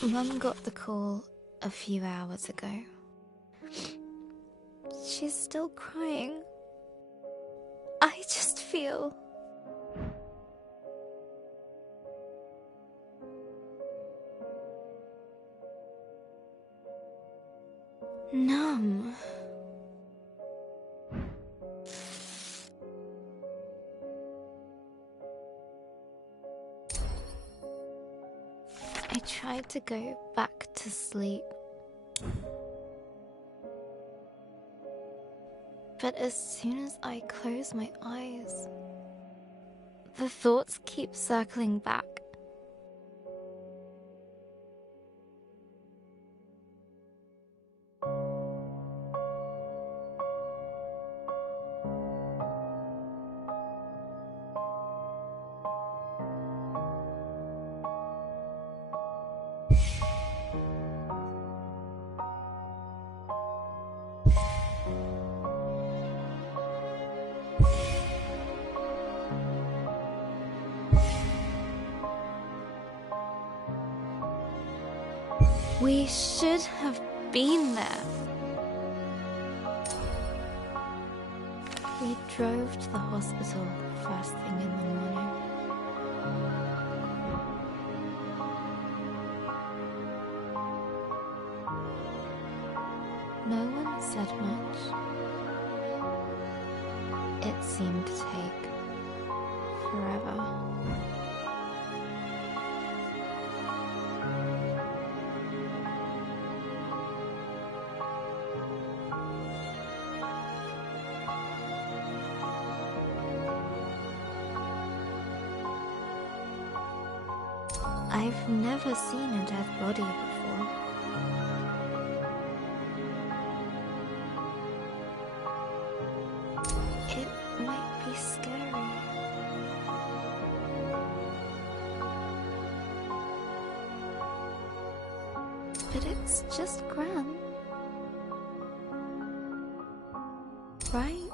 Mum got the call a few hours ago. She's still crying. I just feel... numb. I tried to go back to sleep. But as soon as I close my eyes, the thoughts keep circling back. We should have been there. We drove to the hospital first thing in the morning. No one said much. It seemed to take forever. I've never seen a dead body before. It might be scary. But it's just Gran. Right?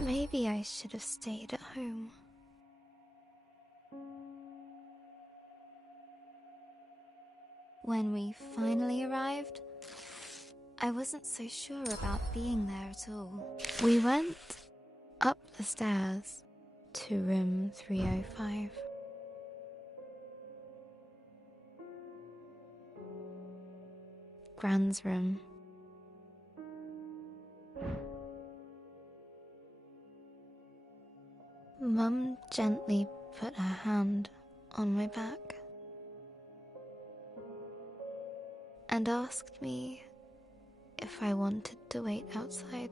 Maybe I should have stayed at home. When we finally arrived, I wasn't so sure about being there at all. We went up the stairs to room 305. Gran's room. Mum gently put her hand on my back and asked me if I wanted to wait outside.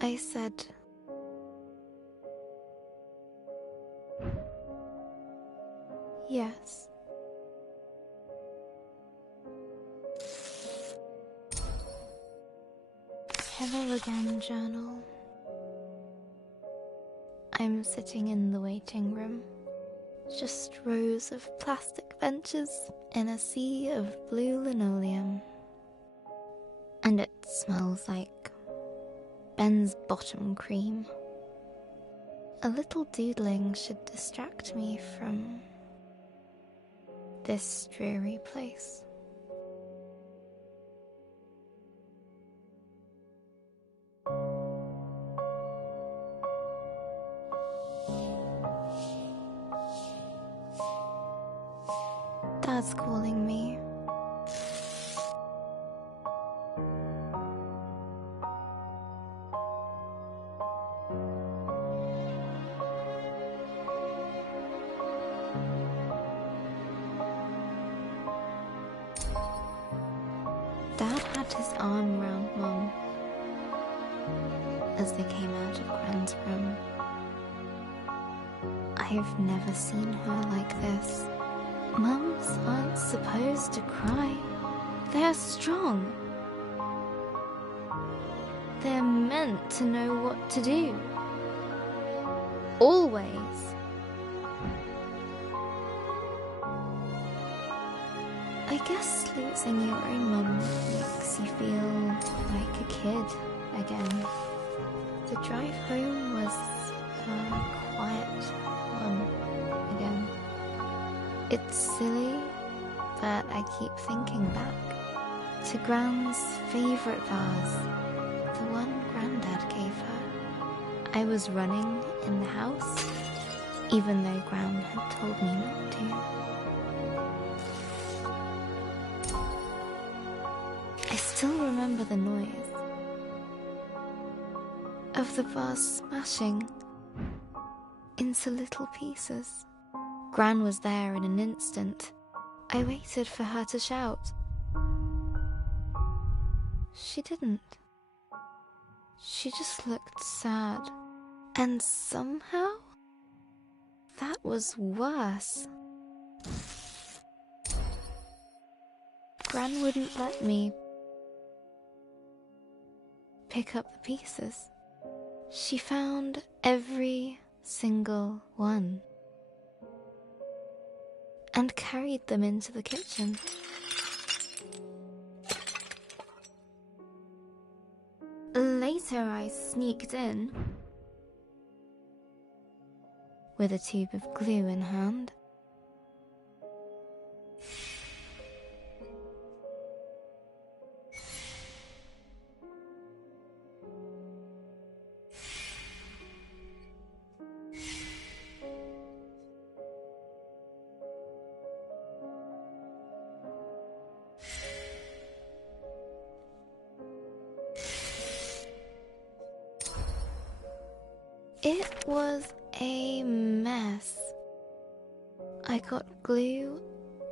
I said, yes. Hello again, journal. I'm sitting in the waiting room. Just rows of plastic benches in a sea of blue linoleum. And it smells like Ben's bottom cream. A little doodling should distract me from this dreary place. Dad's calling me. Dad had his arm round Mum as they came out of Gran's room. I've never seen her like this. Mums aren't supposed to cry. They're strong. They're meant to know what to do. Always. I guess losing your own mum makes you feel like a kid again. The drive home was a quiet one again. It's silly, but I keep thinking back to Gran's favourite vase, the one Grandad gave her. I was running in the house, even though Gran had told me not to. I still remember the noise of the vase smashing into little pieces. Gran was there in an instant. I waited for her to shout. She didn't. She just looked sad. And somehow, that was worse. Gran wouldn't let me pick up the pieces. She found every single one and carried them into the kitchen. Later I sneaked in with a tube of glue in hand. It was a mess. I got glue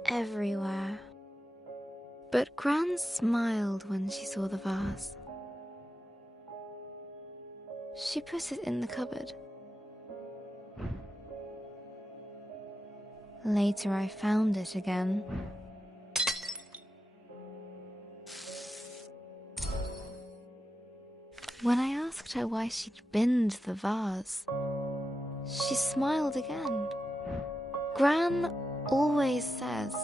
everywhere. But Gran smiled when she saw the vase. She put it in the cupboard. Later I found it again. When I asked her why she'd binned the vase, she smiled again. Gran always says,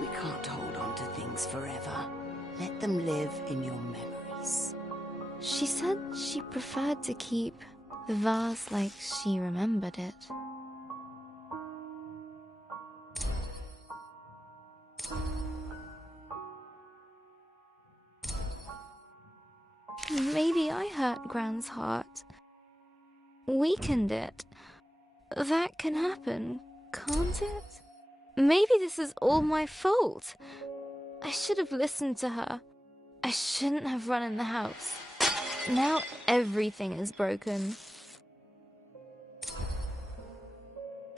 We can't hold on to things forever. Let them live in your memories. she said she preferred to keep the vase like she remembered it. Maybe I hurt Gran's heart. Weakened it. That can happen, can't it? Maybe this is all my fault. I should have listened to her. I shouldn't have run in the house. Now everything is broken.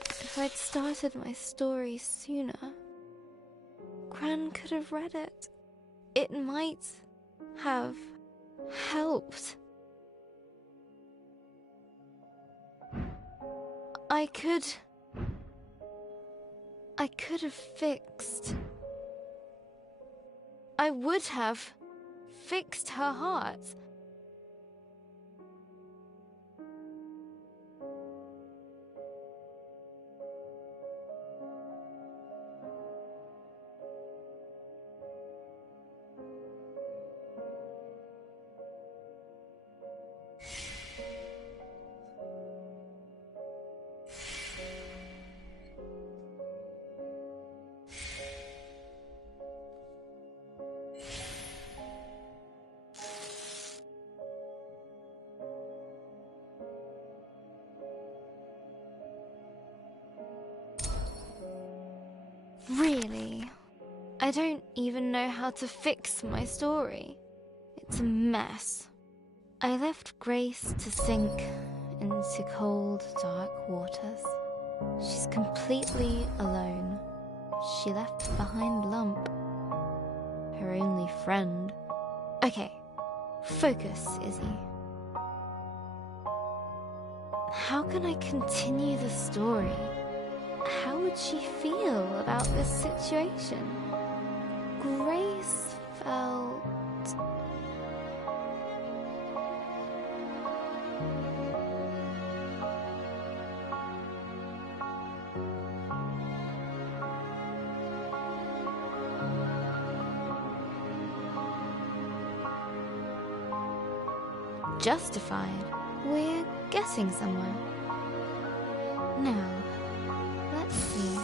If I'd started my story sooner, Gran could have read it. It might have helped. I could have fixed. I would have fixed her heart. Really? I don't even know how to fix my story. It's a mess. I left Grace to sink into cold, dark waters. She's completely alone. She left behind Lump, her only friend. Okay, focus, Izzy. How can I continue the story? How would she feel about this situation? Grace felt... justified. We're getting somewhere. Now, let's see.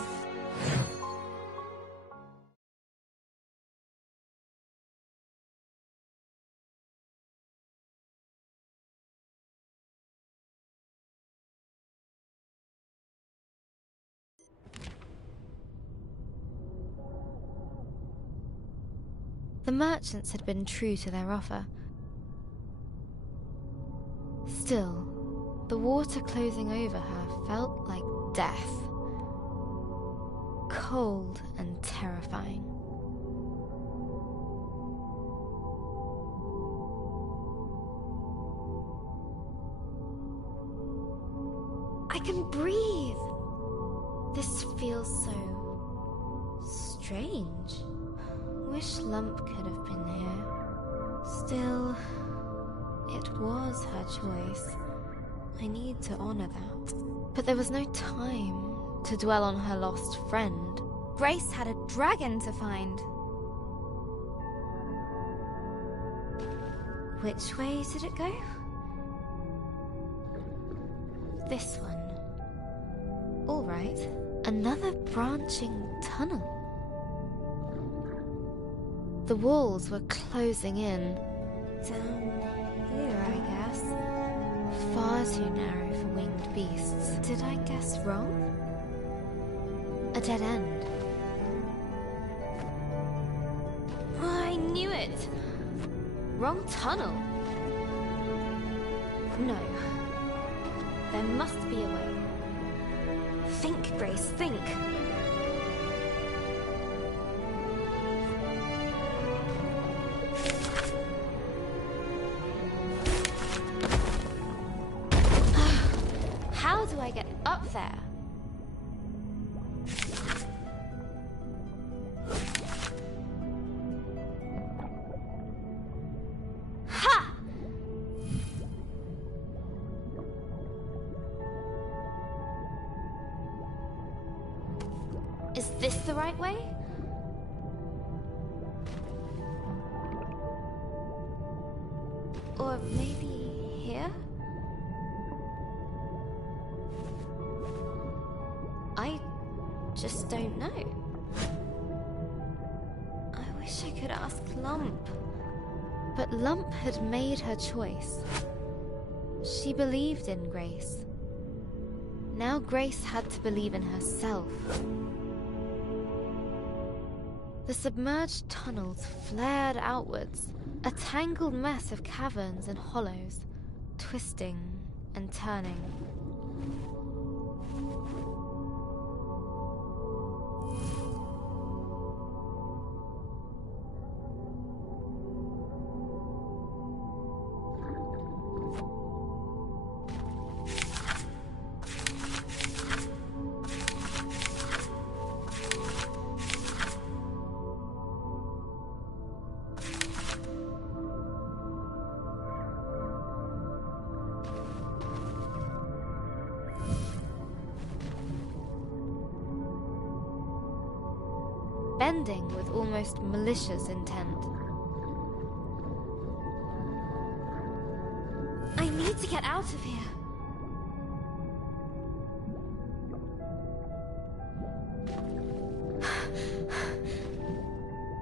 The merchants had been true to their offer. Still, the water closing over her felt like death. Cold and terrifying. I can breathe! This feels so... strange. Wish Lump could have been here. Still, it was her choice. I need to honor that. But there was no time to dwell on her lost friend. Grace had a dragon to find. Which way did it go? This one. All right. Another branching tunnel. The walls were closing in. Down here, I guess. Far too narrow for winged beasts. Did I guess wrong? A dead end. Oh, I knew it! Wrong tunnel. No. There must be a way. Think, Grace, think! How do I get up there? Ha! Is this the right way? Or maybe here? I just don't know. I wish I could ask Lump. But Lump had made her choice. She believed in Grace. Now Grace had to believe in herself. The submerged tunnels flared outwards, a tangled mess of caverns and hollows, twisting and turning. Bending with almost malicious intent. I need to get out of here.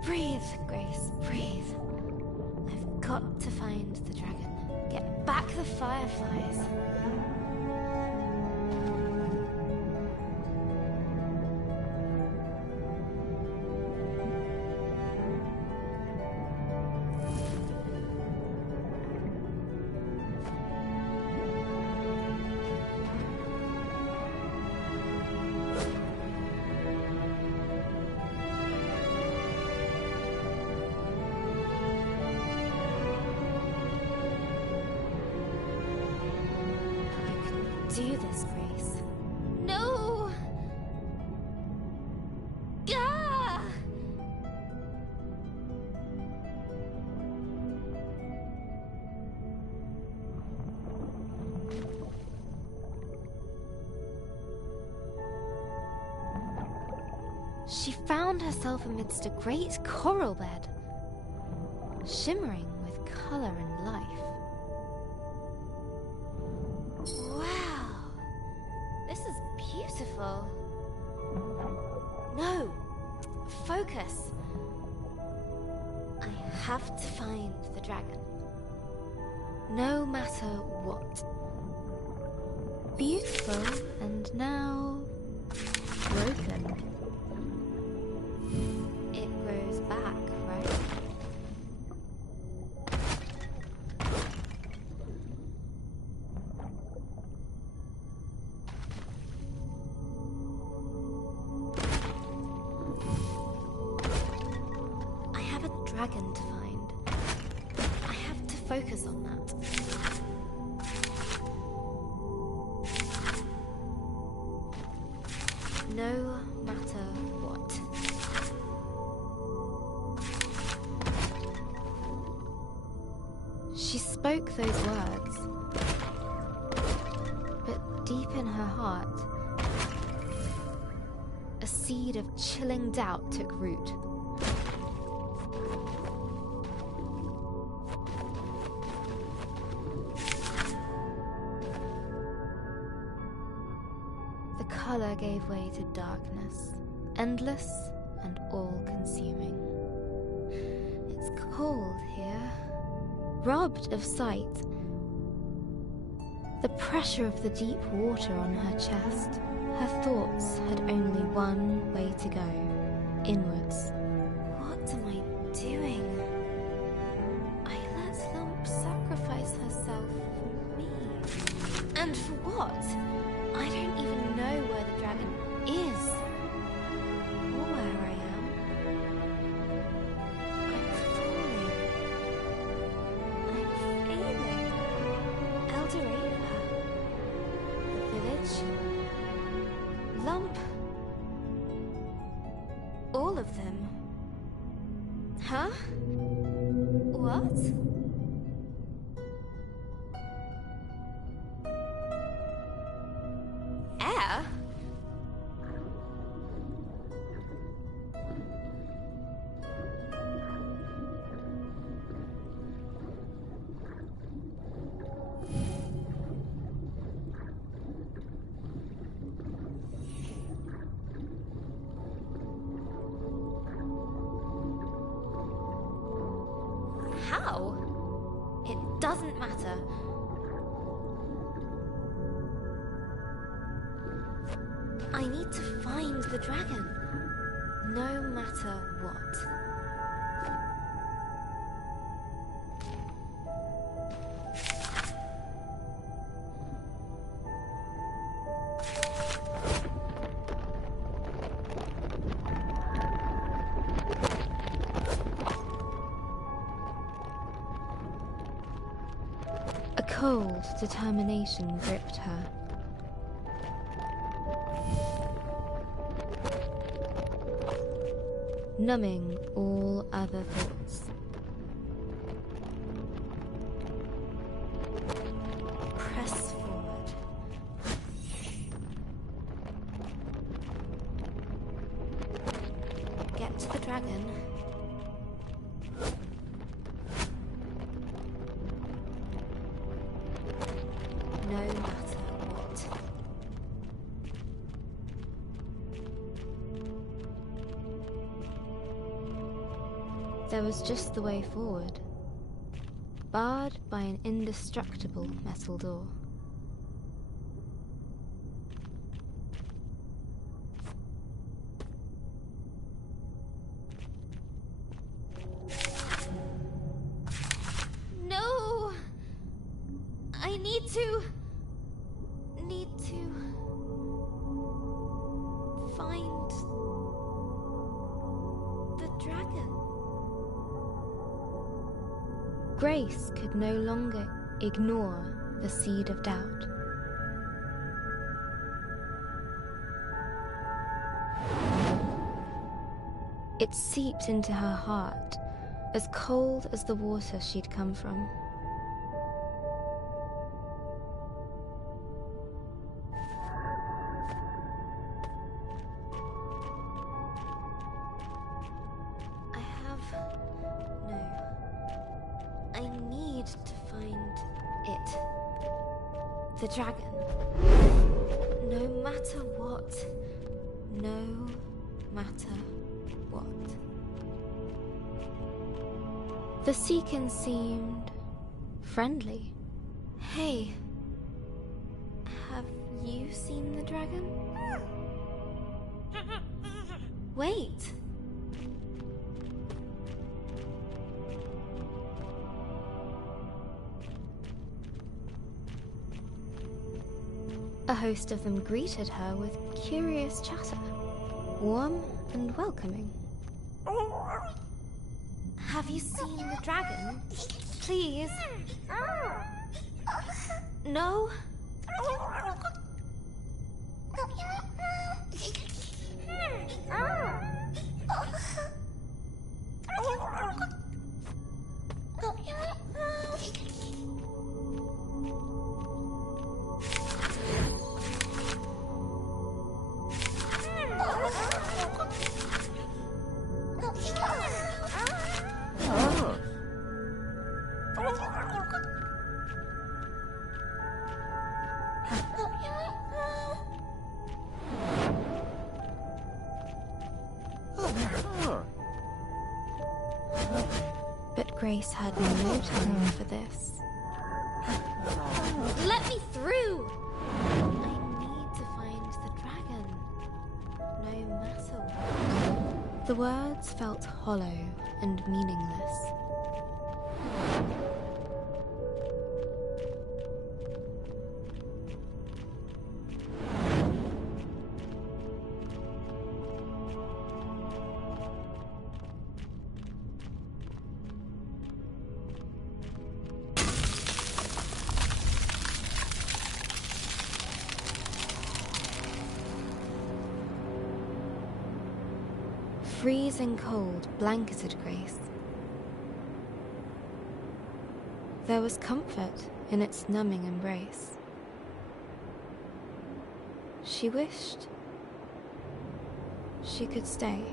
Breathe, Grace, breathe. I've got to find the dragon. Get back the fireflies. do this, Grace. No! Ah! She found herself amidst a great coral bed, shimmering with color and life. Wow, this is beautiful. No, focus. I have to find the dragon, no matter what. Beautiful and now broken. It grows back, right? I have a dragon to find. I have to focus on that. No matter what. She spoke those words, but deep in her heart, a seed of chilling doubt took root. The color gave way to darkness, endless and all-consuming. It's cold here, robbed of sight. The pressure of the deep water on her chest, her thoughts had only one way to go, inwards. What am I doing? I let Lump sacrifice herself for me. And for what? I don't even know where the dragon is, or where I am. I'm failing. Eldorada, the village, Lump, all of them. Huh? What? Air? How? It doesn't matter. I need to find the dragon, no matter what. A cold determination gripped her. Numbing all other thoughts. Press forward. Get to the dragon. No matter what. There was just the way forward, barred by an indestructible metal door. No! I need to find the dragon. Grace could no longer ignore the seed of doubt. It seeped into her heart, as cold as the water she'd come from. I need to find it. The dragon. No matter what. No matter what. The Seekin seemed friendly. Hey, have you seen the dragon? Wait. A host of them greeted her with curious chatter, warm and welcoming. Have you seen the dragon? Please? No? But Grace had no time for this. Let me through! I need to find the dragon. No matter what. The words felt hollow and meaningless. Freezing cold blanketed Grace. There was comfort in its numbing embrace. She wished she could stay.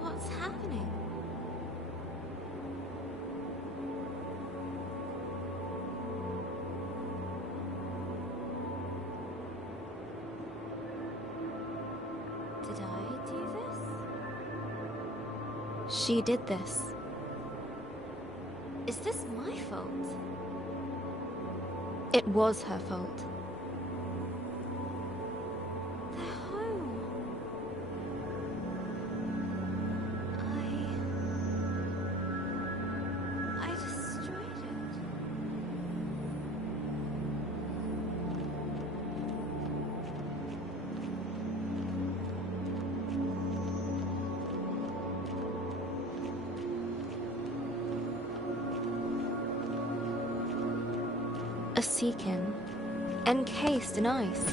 What's happening? Did I do this? She did this. Is this my fault? It was her fault. They're home. I destroyed it. A Seekin, encased in ice.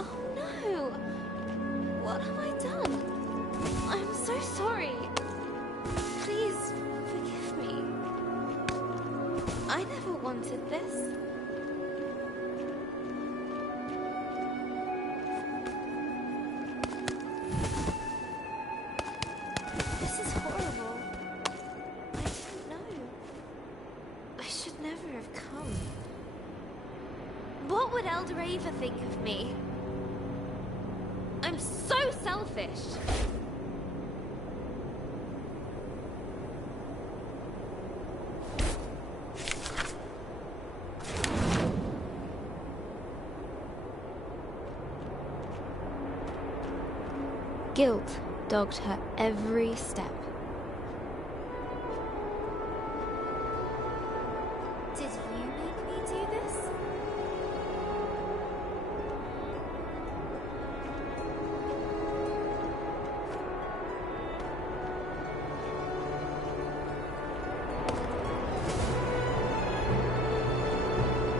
Oh no! What have I done? I'm so sorry. Please forgive me. I never wanted this. This is horrible. I didn't know. I should never have come. What would Elderava think of me? I'm so selfish. Guilt dogged her every step. Did you make me do this?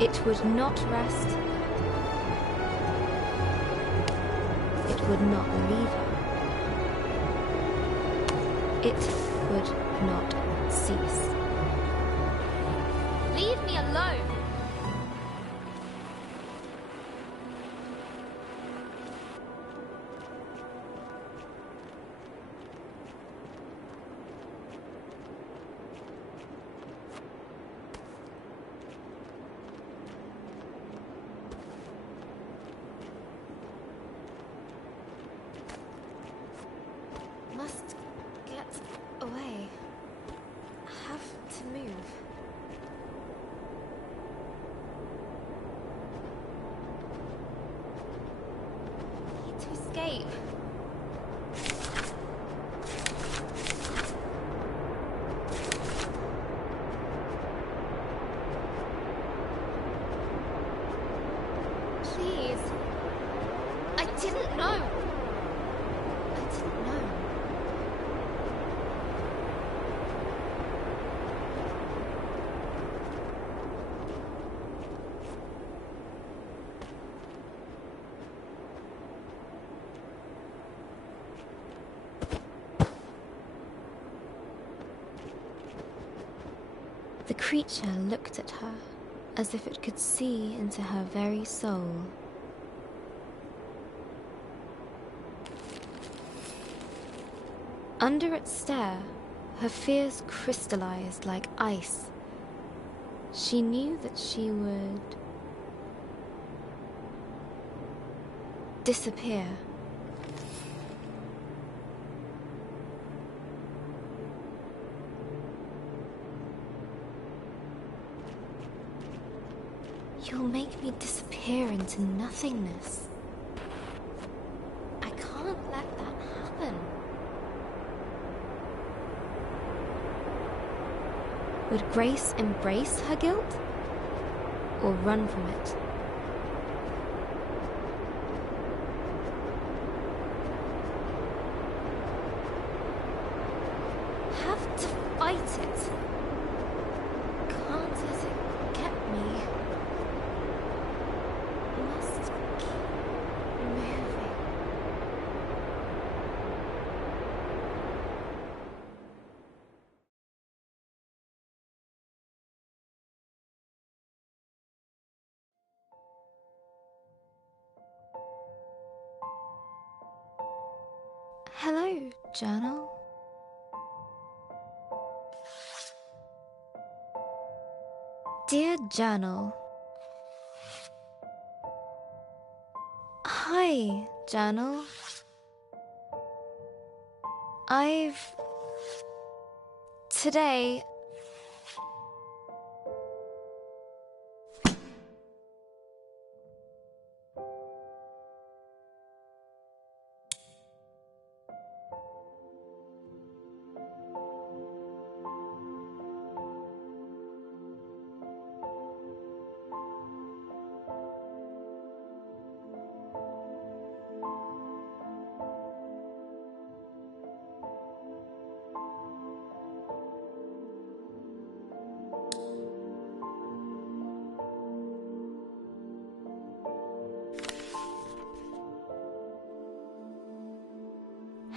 It would not rest. It would not leave her. It would not cease. Leave me alone! Must get away. Have to move. Need to escape. Please. I didn't know. I didn't know. The creature looked at her as if it could see into her very soul. Under its stare, her fears crystallized like ice. She knew that she would disappear. You'll make me disappear into nothingness. I can't let that happen. Would Grace embrace her guilt or run from it? Have to fight it. Can't let it get me. Must keep moving. Hello, journal. Dear journal. Hi, journal. Today...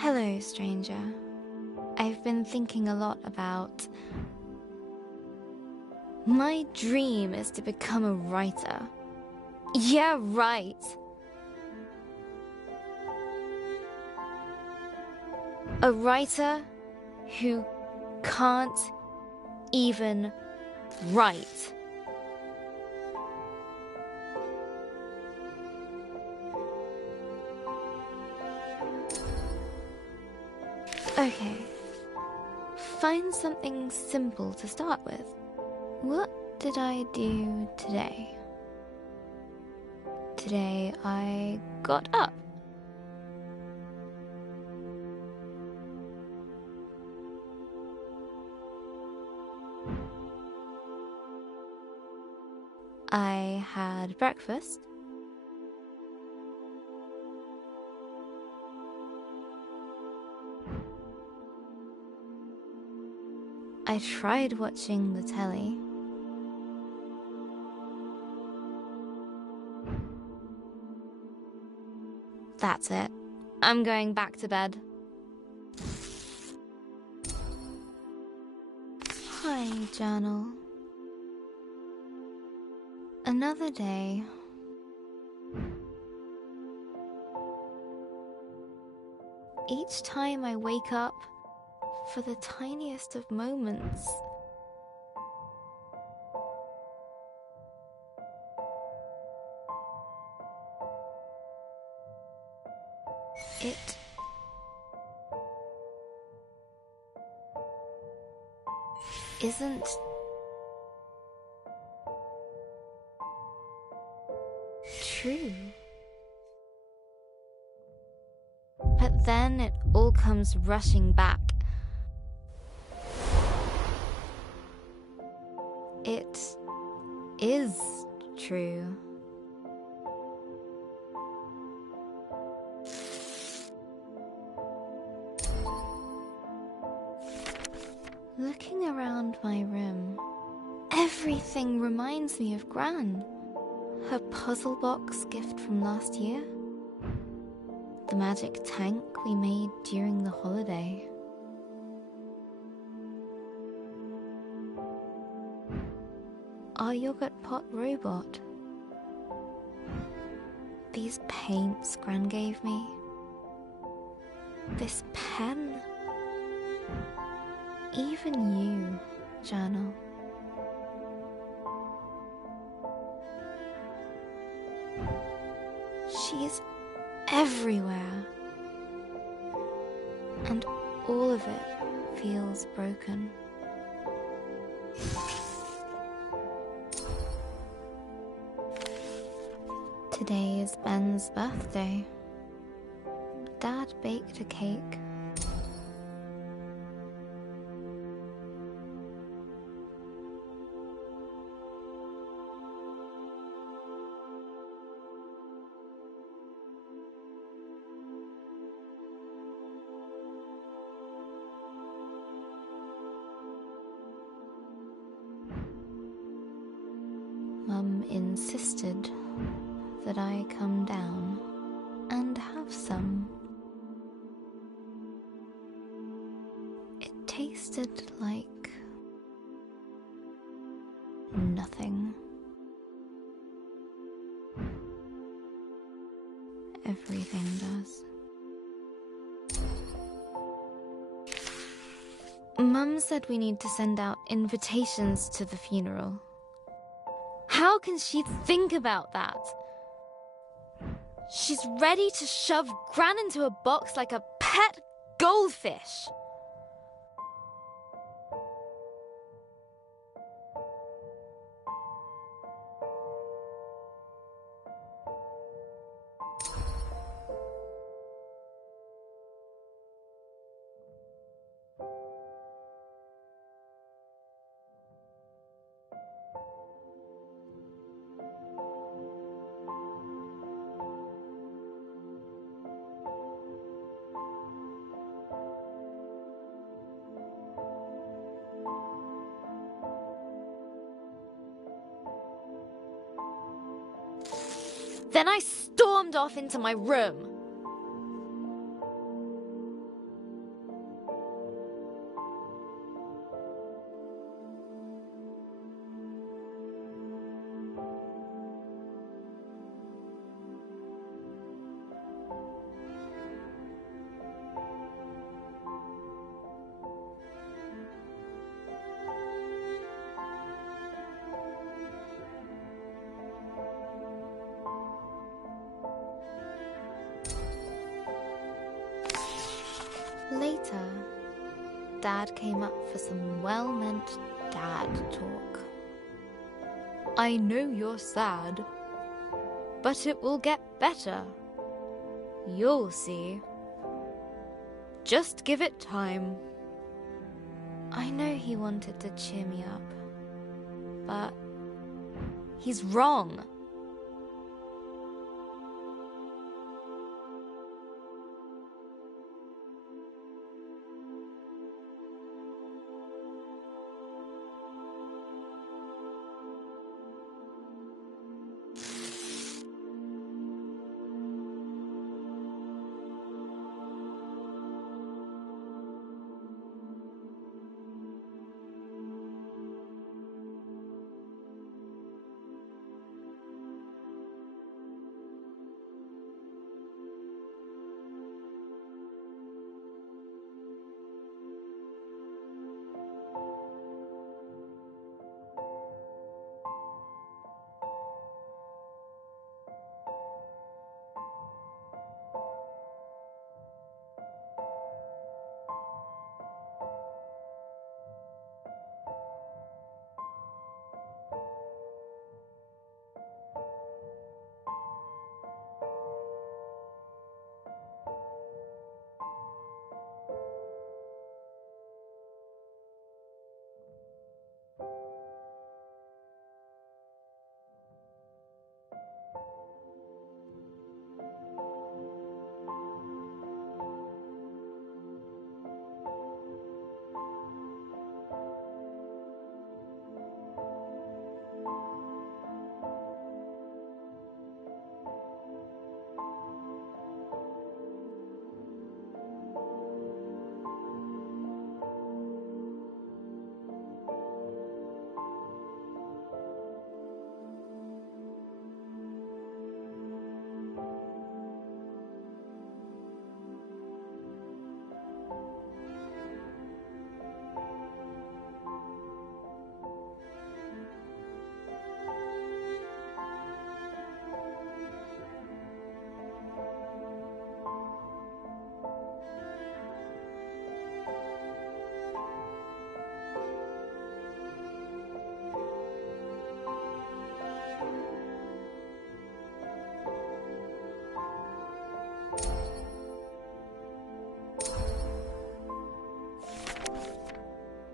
Hello, stranger. I've been thinking a lot about... My dream is to become a writer. Yeah, right. A writer who can't even write. Okay. Find something simple to start with. What did I do today? Today I got up. I had breakfast. I tried watching the telly. That's it. I'm going back to bed. Hi, journal. Another day. Each time I wake up, for the tiniest of moments, it isn't true. But then it all comes rushing back. It is true. Looking around my room, everything reminds me of Gran. Her puzzle box gift from last year. The magic tank we made during the holiday. Our yogurt pot robot. These paints Gran gave me. This pen. Even you, journal. She is everywhere. And all of it feels broken. Today is Ben's birthday. Dad baked a cake. Mum insisted that I come down and have some. It tasted like nothing. Everything does. Mum said we need to send out invitations to the funeral. How can she think about that? She's ready to shove Gran into a box like a pet goldfish. Then I stormed off into my room. Later, Dad came up for some well-meant dad talk. I know you're sad, but it will get better. You'll see. Just give it time. I know he wanted to cheer me up, but he's wrong.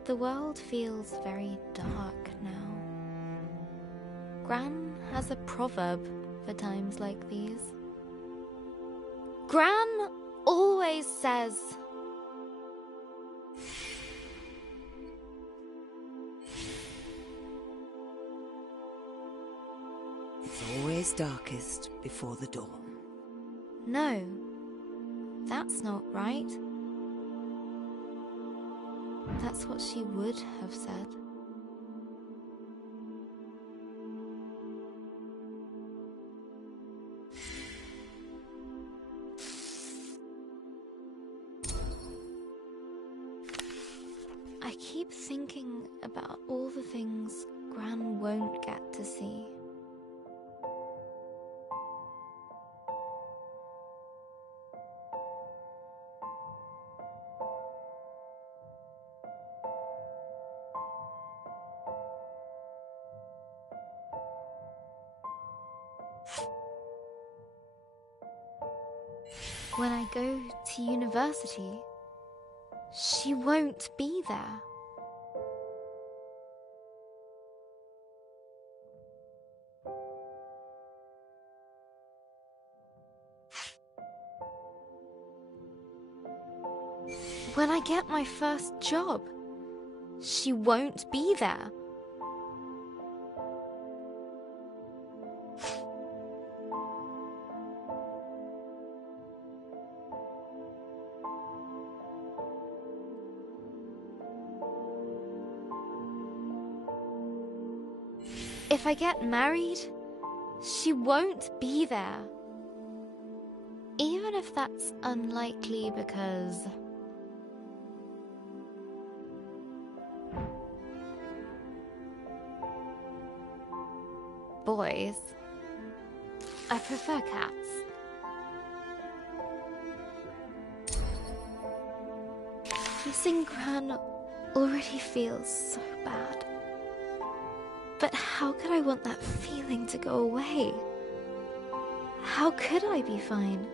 The world feels very dark now. Gran has a proverb for times like these. Gran always says, "It's always darkest before the dawn." no, that's not right. That's what she would have said. I keep thinking about all the things Gran won't get to see. When I go to university, she won't be there. When I get my first job, she won't be there. If I get married, she won't be there. Even if that's unlikely because... boys. I prefer cats. Missing Gran already feels so bad. But how could I want that feeling to go away? How could I be fine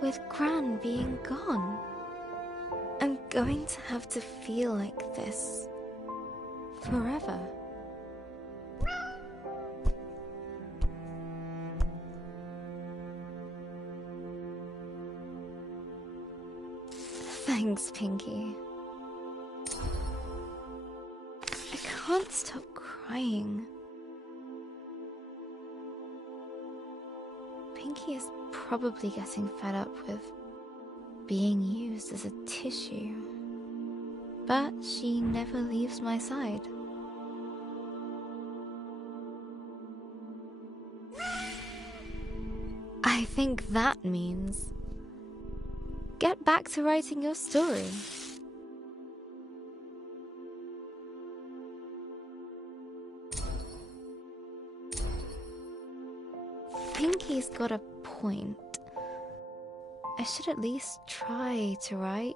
with Gran being gone? I'm going to have to feel like this forever. Thanks, Pinky. I can't stop crying. Pinky is probably getting fed up with being used as a tissue, but she never leaves my side. I think that means get back to writing your story. Pinky's got a point. I should at least try to write.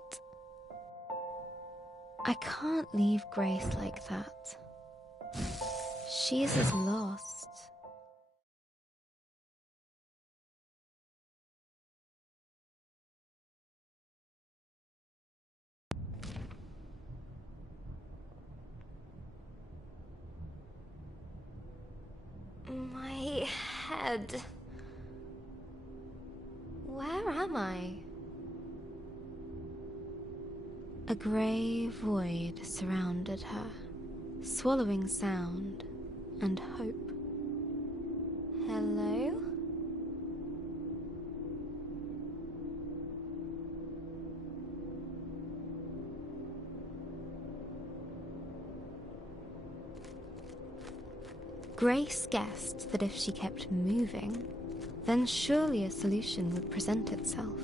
I can't leave Grace like that. She's as lost. My head. Where am I? A grey void surrounded her, swallowing sound and hope. Hello? Grace guessed that if she kept moving, then surely a solution would present itself.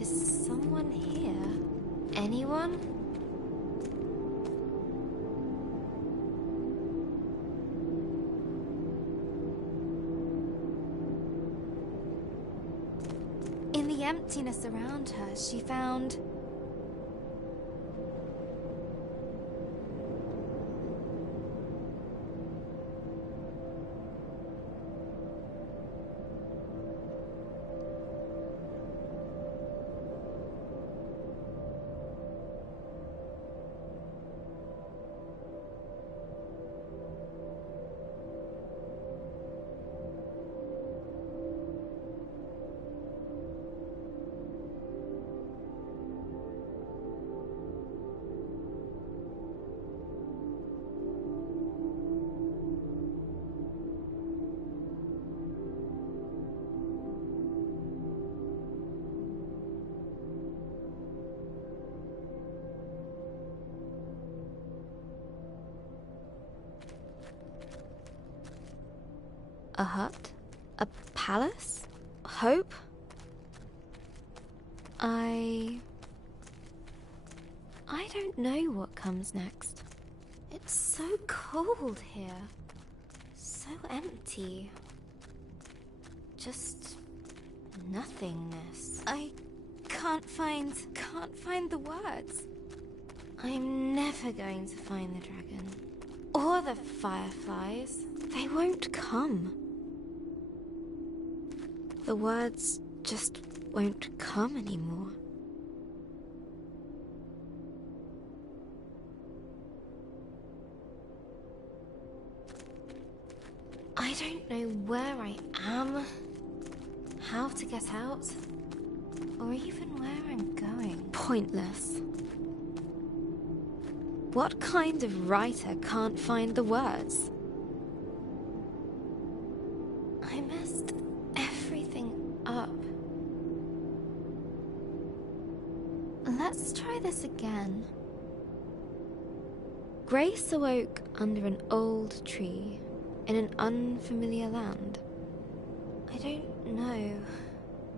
Is someone here? Anyone? In the emptiness around her, she found... A hut? A palace? Hope? I don't know what comes next. It's so cold here. So empty. Just nothingness. I can't find the words. I'm never going to find the dragon. Or the fireflies. They won't come. The words just won't come anymore. I don't know where I am, how to get out, or even where I'm going. Pointless. What kind of writer can't find the words? I messed everything up. Let's try this again. Grace awoke under an old tree in an unfamiliar land. I don't know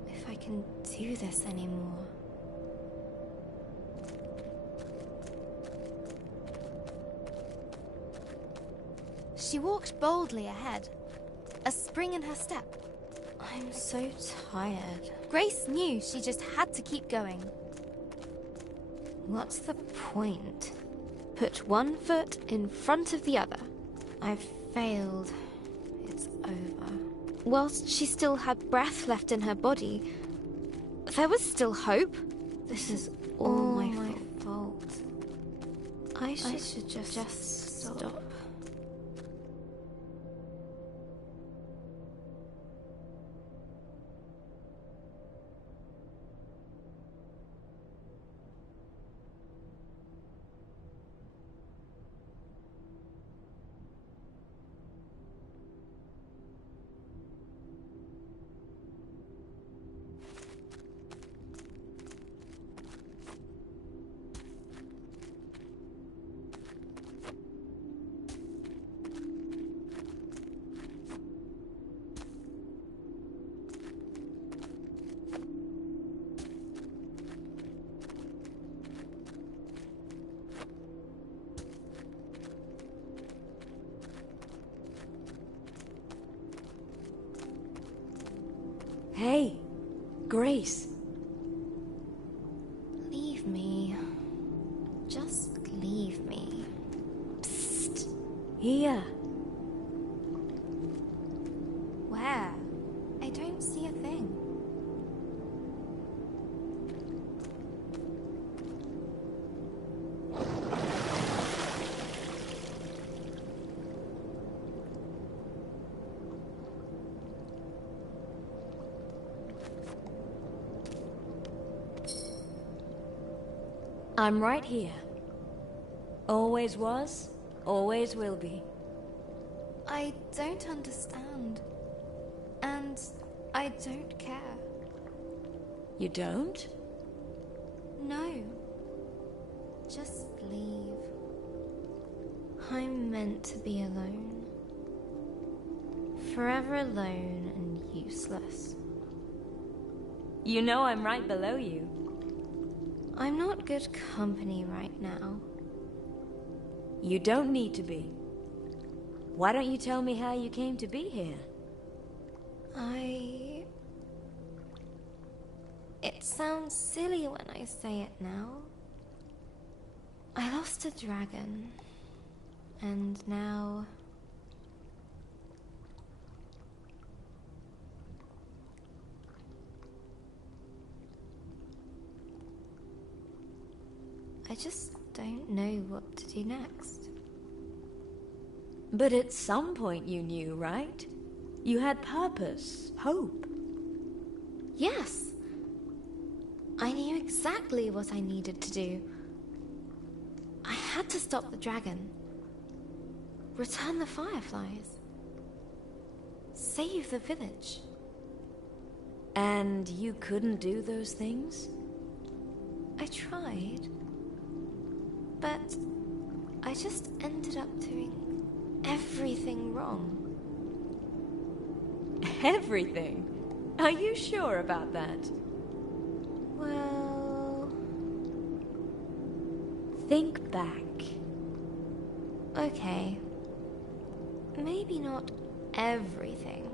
if I can do this anymore. She walked boldly ahead, a spring in her step. I'm so tired. Grace knew she just had to keep going. What's the point? Put one foot in front of the other. I've failed. It's over. Whilst she still had breath left in her body, there was still hope. This is all my fault. I should just stop. Hey, Grace. Leave me. Just leave me. Psst. Here. Where? I don't see a thing. I'm right here. Always was, always will be. I don't understand. And I don't care. You don't? No. Just leave. I'm meant to be alone. Forever alone and useless. You know I'm right below you. I'm not good company right now. You don't need to be. Why don't you tell me how you came to be here? It sounds silly when I say it now. I lost a dragon. And now... I just don't know what to do next. But at some point you knew, right? You had purpose, hope. Yes. I knew exactly what I needed to do. I had to stop the dragon. Return the fireflies. Save the village. And you couldn't do those things? I tried. But I just ended up doing everything wrong. Everything? Are you sure about that? Well, Think back. okay. Maybe not everything.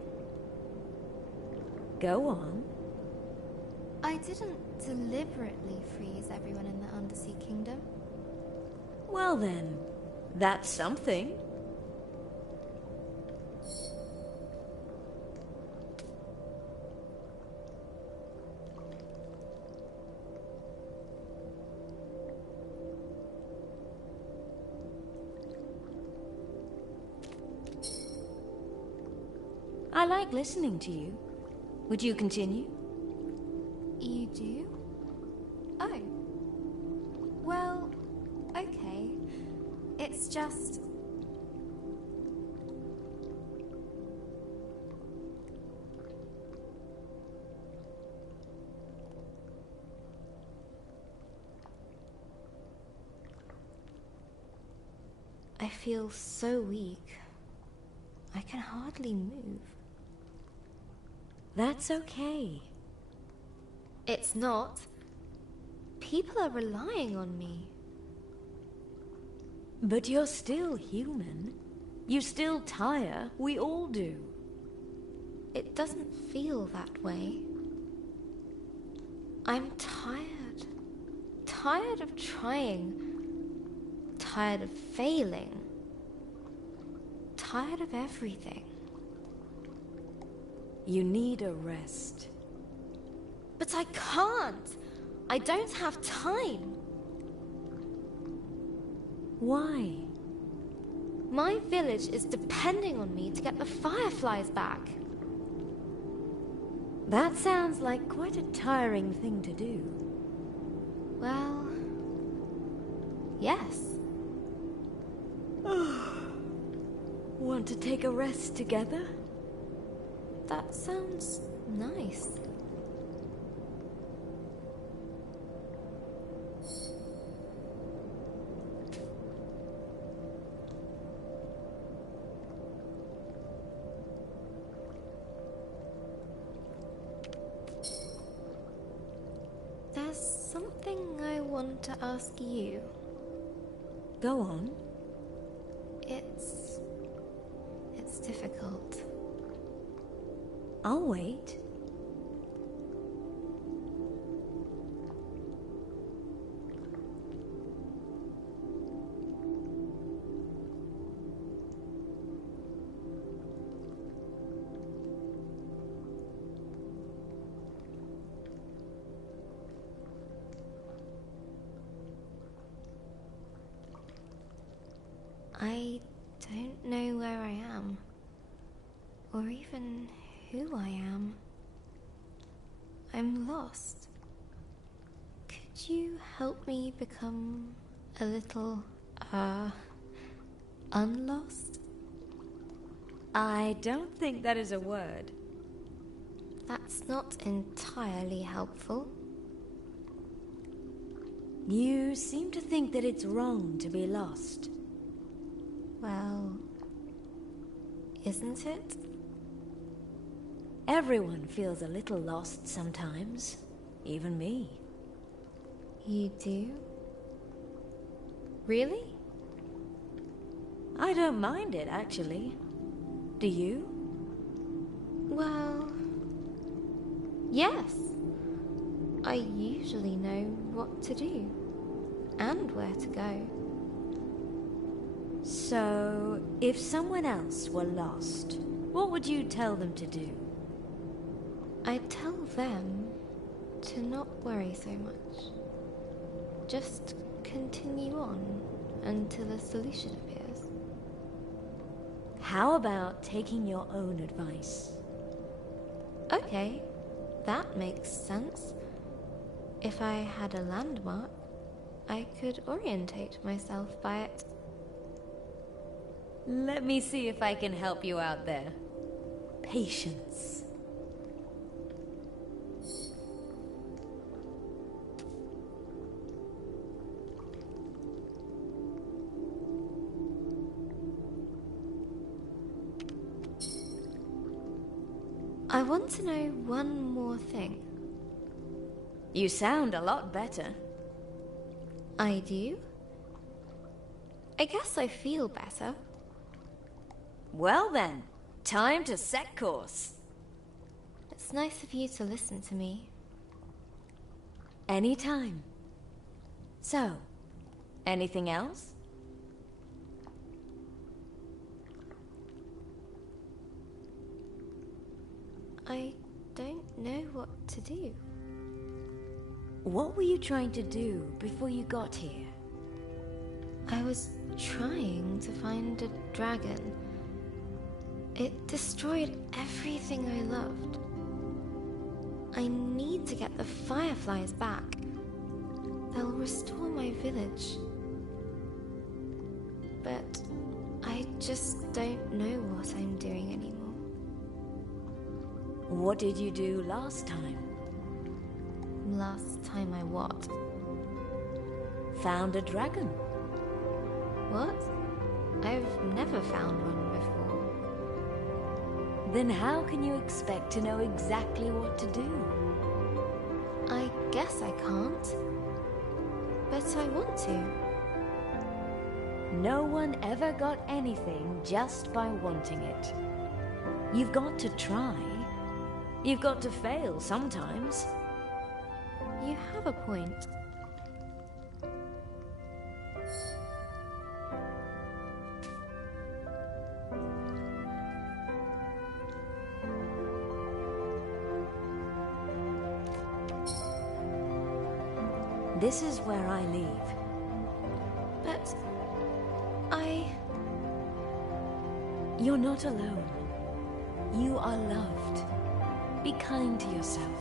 Go on. I didn't deliberately freeze everyone in the Undersea Kingdom. Well then, that's something. I like listening to you. Would you continue? You do? Oh. Well, okay. It's just... I feel so weak. I can hardly move. That's okay. It's not. People are relying on me. But you're still human. You still tire. We all do. It doesn't feel that way. I'm tired. Tired of trying. Tired of failing. Tired of everything. You need a rest. But I can't. I don't have time. Why? My village is depending on me to get the fireflies back. That sounds like quite a tiring thing to do. Well, yes. Want to take a rest together? That sounds nice. There's something I want to ask you. Go on. It's difficult. I'll wait. I don't know where I am, or even who I am. I'm lost. Could you help me become a little, unlost? I don't think that is a word. That's not entirely helpful. You seem to think that it's wrong to be lost. Well, isn't it? Everyone feels a little lost sometimes. Even me. You do? Really? I don't mind it, actually. Do you? Well, yes. I usually know what to do and where to go. So, if someone else were lost, what would you tell them to do? I'd tell them to not worry so much. Just continue on until a solution appears. How about taking your own advice? Okay, that makes sense. If I had a landmark, I could orientate myself by it. Let me see if I can help you out there. Patience. I want to know one more thing. You sound a lot better. I do? I guess I feel better. Well then, time to set course. It's nice of you to listen to me. Anytime. So, anything else? I don't know what to do. What were you trying to do before you got here? I was trying to find a dragon. It destroyed everything I loved. I need to get the fireflies back. They'll restore my village. But I just don't know what I'm doing anymore. What did you do last time? Last time I what? Found a dragon. What? I've never found one before. Then how can you expect to know exactly what to do? I guess I can't. But I want to. No one ever got anything just by wanting it. You've got to try. You've got to fail sometimes. You have a point. This is where I leave. But You're not alone. You are loved. Be kind to yourself.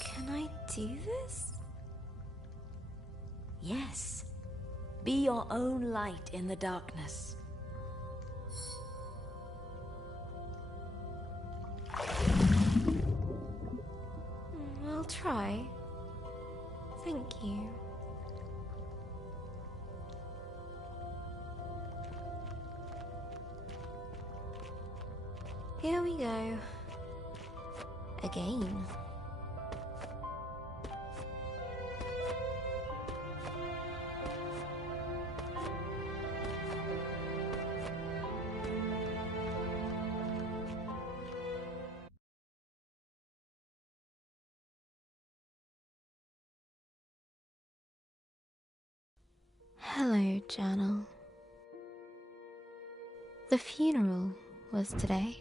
Can I do this? Yes. Be your own light in the darkness. I'll try. Thank you. Here we go. Again. Hello, journal. The funeral was today.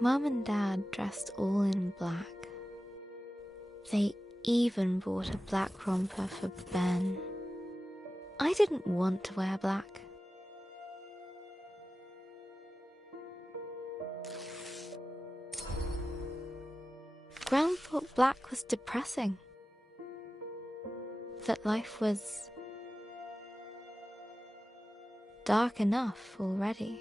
Mum and Dad dressed all in black. They even bought a black romper for Ben. I didn't want to wear black. Gran thought black was depressing. That life was dark enough already.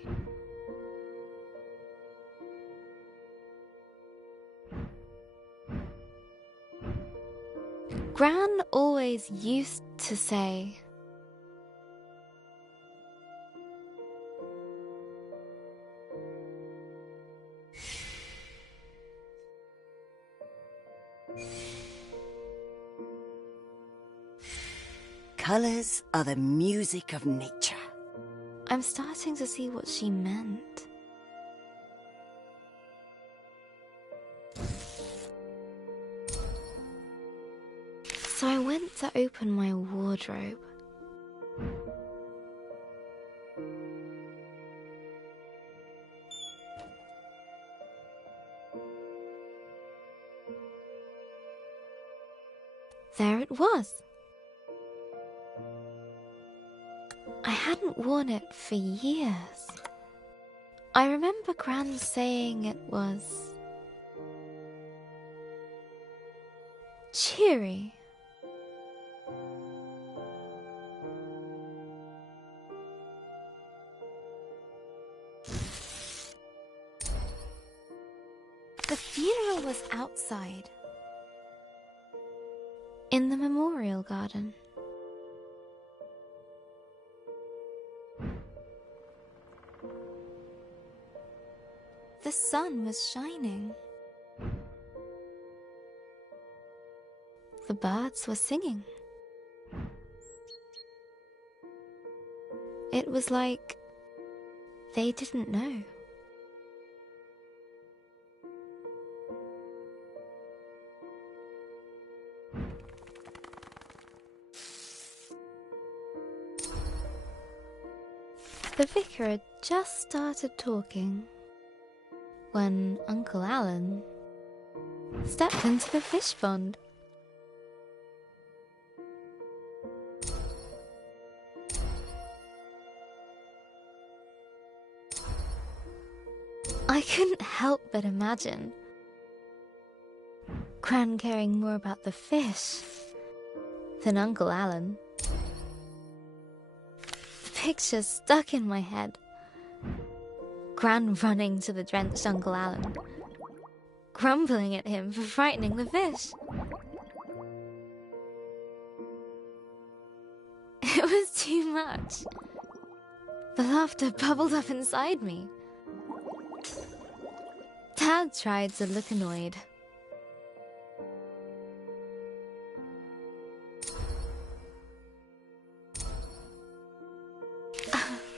Gran always used to say, Colors are the music of nature. I'm starting to see what she meant. So I went to open my wardrobe. There it was. I hadn't worn it for years. I remember Gran saying it was cheery. The funeral was outside. in the memorial garden. The sun was shining. The birds were singing. It was like they didn't know. The vicar had just started talking when Uncle Alan stepped into the fish pond. I couldn't help but imagine Gran caring more about the fish than Uncle Alan. The picture stuck in my head. Gran running to the drenched Uncle Alan, grumbling at him for frightening the fish. It was too much. The laughter bubbled up inside me. Dad tried to look annoyed.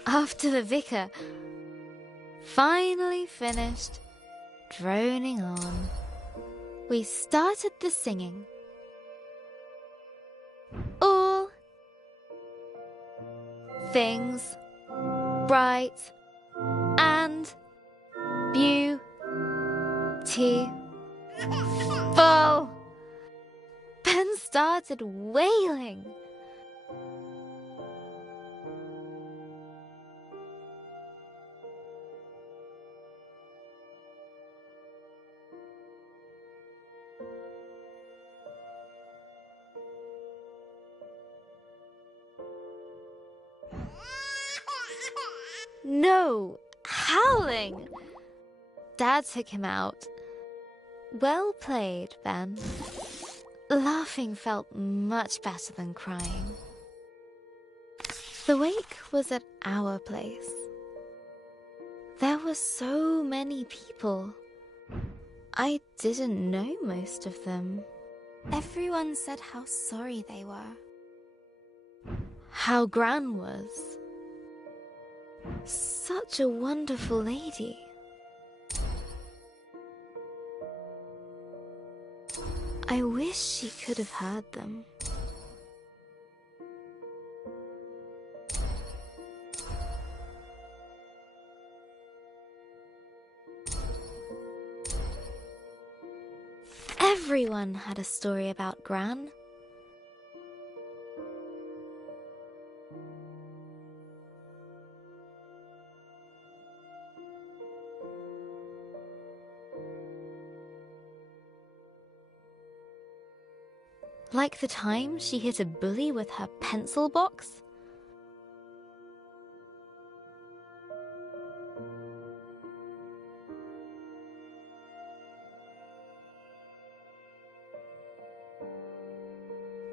After the vicar finally finished droning on, we started the singing. All things bright and beautiful. Ben started wailing. No, howling! Dad took him out. Well played, Ben. Laughing felt much better than crying. The wake was at our place. There were so many people. I didn't know most of them. Everyone said how sorry they were. How Gran was. Such a wonderful lady. I wish she could have heard them. Everyone had a story about Gran. Like the time she hit a bully with her pencil box.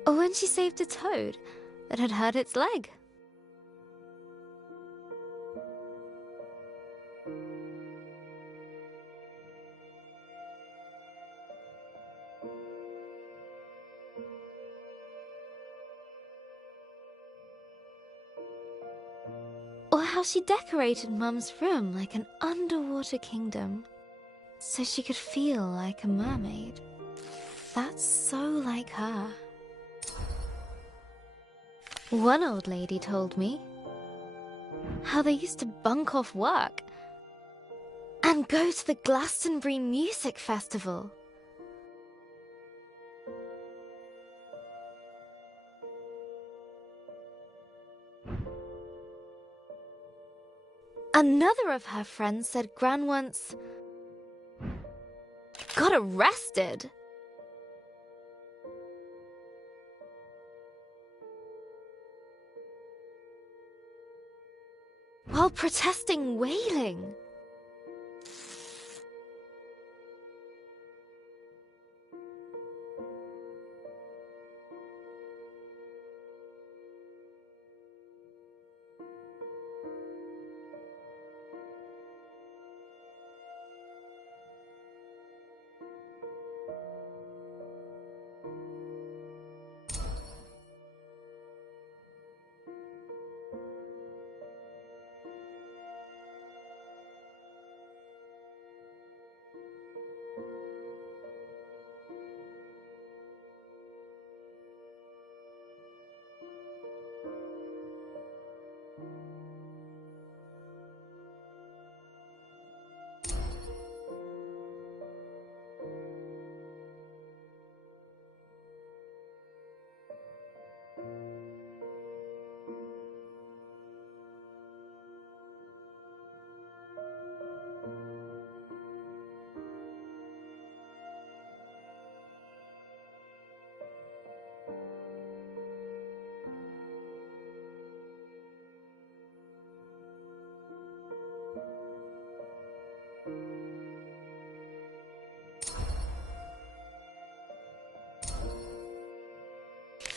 Or when she saved a toad that had hurt its leg. Or how she decorated Mum's room like an underwater kingdom, so she could feel like a mermaid. That's so like her. One old lady told me how they used to bunk off work and go to the Glastonbury Music Festival. Another of her friends said Gran once got arrested while protesting whaling.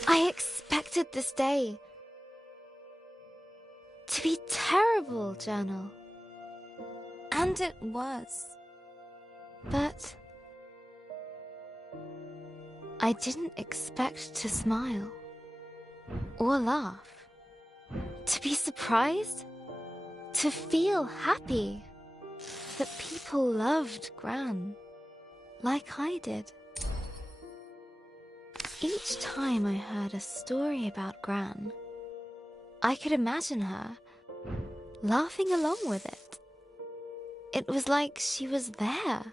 I expected this day to be terrible, Journal. And it was. But I didn't expect to smile or laugh, to be surprised, to feel happy that people loved Gran like I did. Each time I heard a story about Gran, I could imagine her laughing along with it. It was like she was there,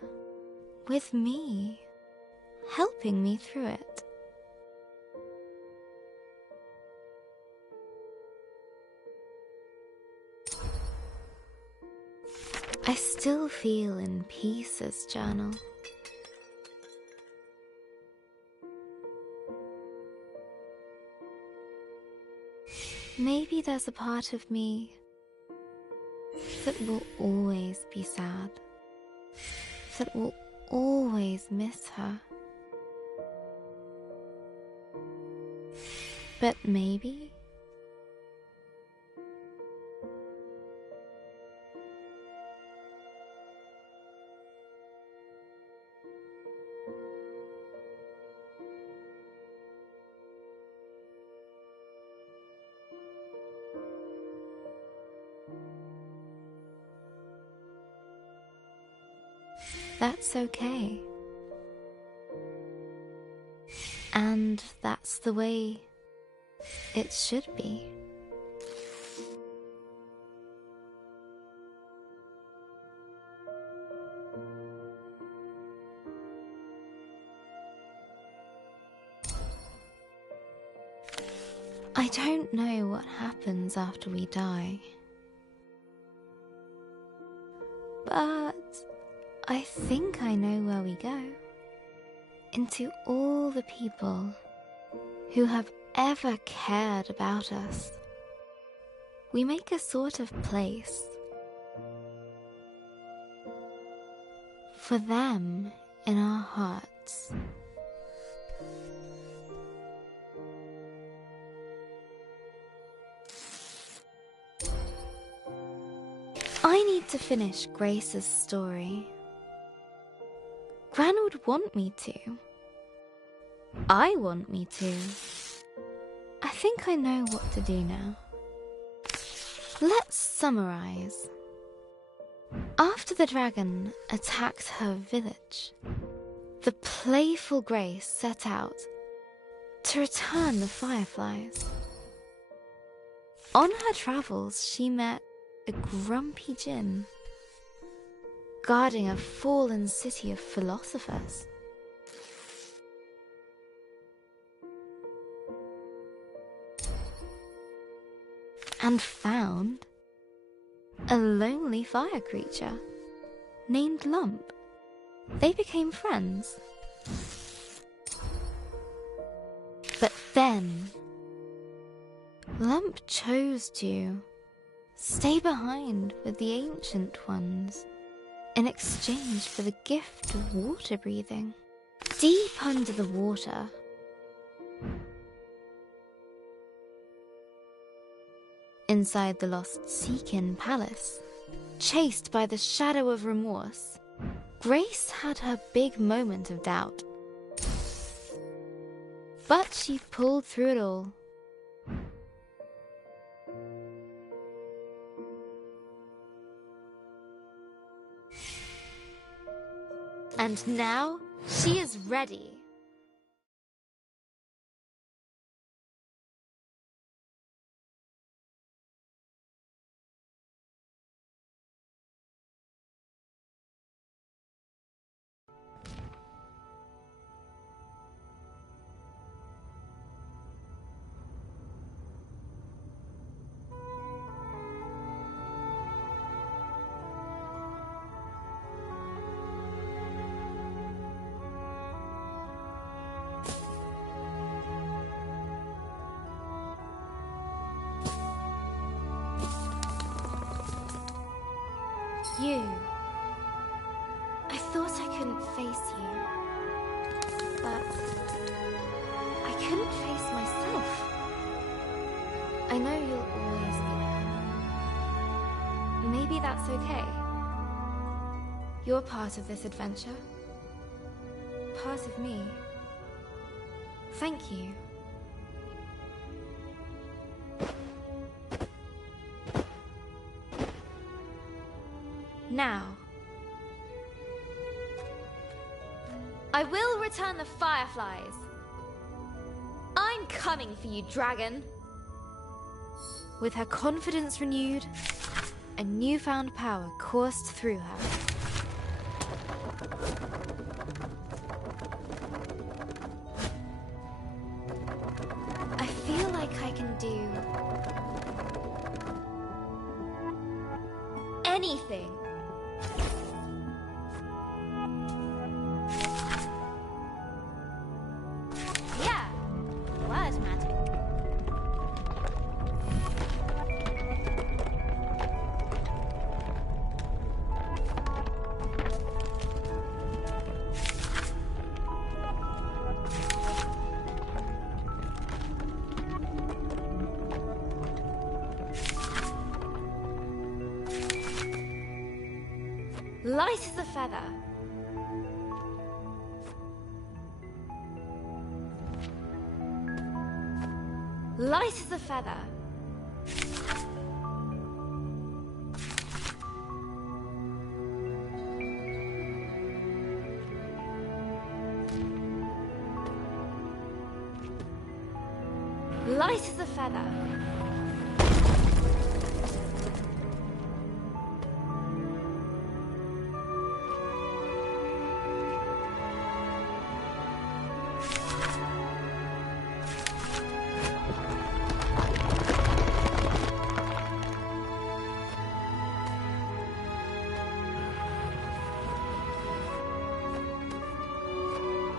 with me, helping me through it. I still feel in pieces, Journal. Maybe there's a part of me that will always be sad, that will always miss her. But maybe that's okay. And that's the way it should be. I don't know what happens after we die, but I think I know where we go. Into all the people who have ever cared about us. We make a sort of place for them in our hearts. I need to finish Grace's story. Gran would want me to. I want me to. I think I know what to do now. Let's summarize. After the dragon attacked her village, the playful Grace set out to return the fireflies. On her travels, she met a grumpy djinn guarding a fallen city of philosophers. And found a lonely fire creature named Lump. They became friends. But then Lump chose to stay behind with the Ancient Ones in exchange for the gift of water breathing. Deep under the water, inside the lost Seekin Palace, chased by the shadow of remorse, Grace had her big moment of doubt. But she pulled through it all. And now she is ready. You. I thought I couldn't face you, but I couldn't face myself. I know you'll always be there. Maybe that's okay. You're part of this adventure. Part of me. Thank you. Now, I will return the fireflies. I'm coming for you, dragon. With her confidence renewed, a newfound power coursed through her. I feel like I can do anything. Yeah, word magic. Light as a feather. Light as a feather. Light as a feather.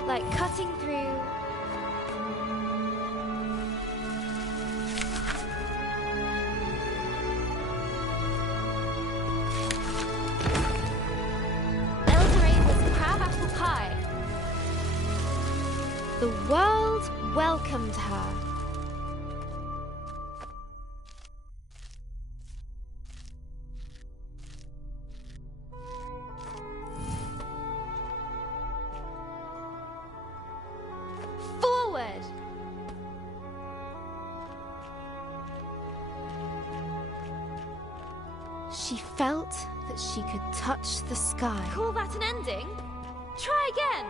Like cutting through. Eldoraven's crabapple pie. The world welcomed her. Forward! She felt that she could touch the sky. Call that an ending? Try again!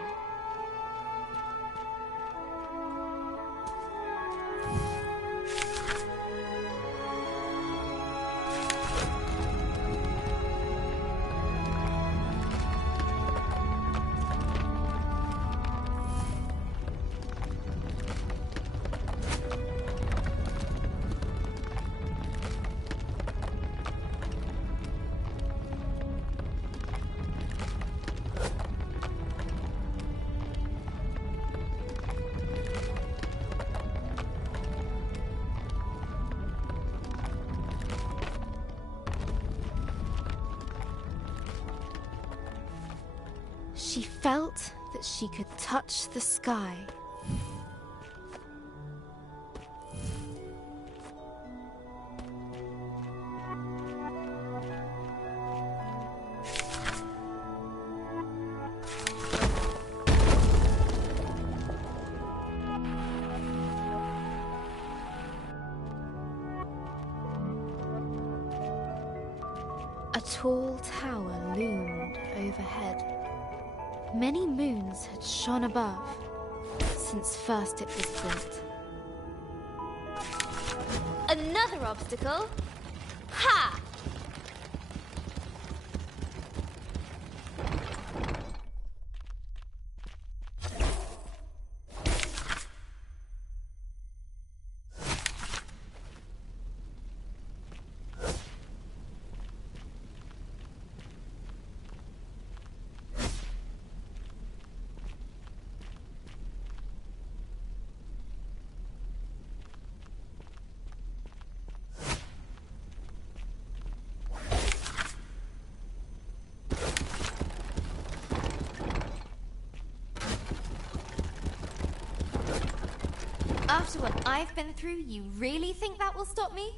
She felt that she could touch the sky. A tall tower loomed overhead. Many moons had shone above since first it was built. Another obstacle? Ha! After what I've been through, you really think that will stop me?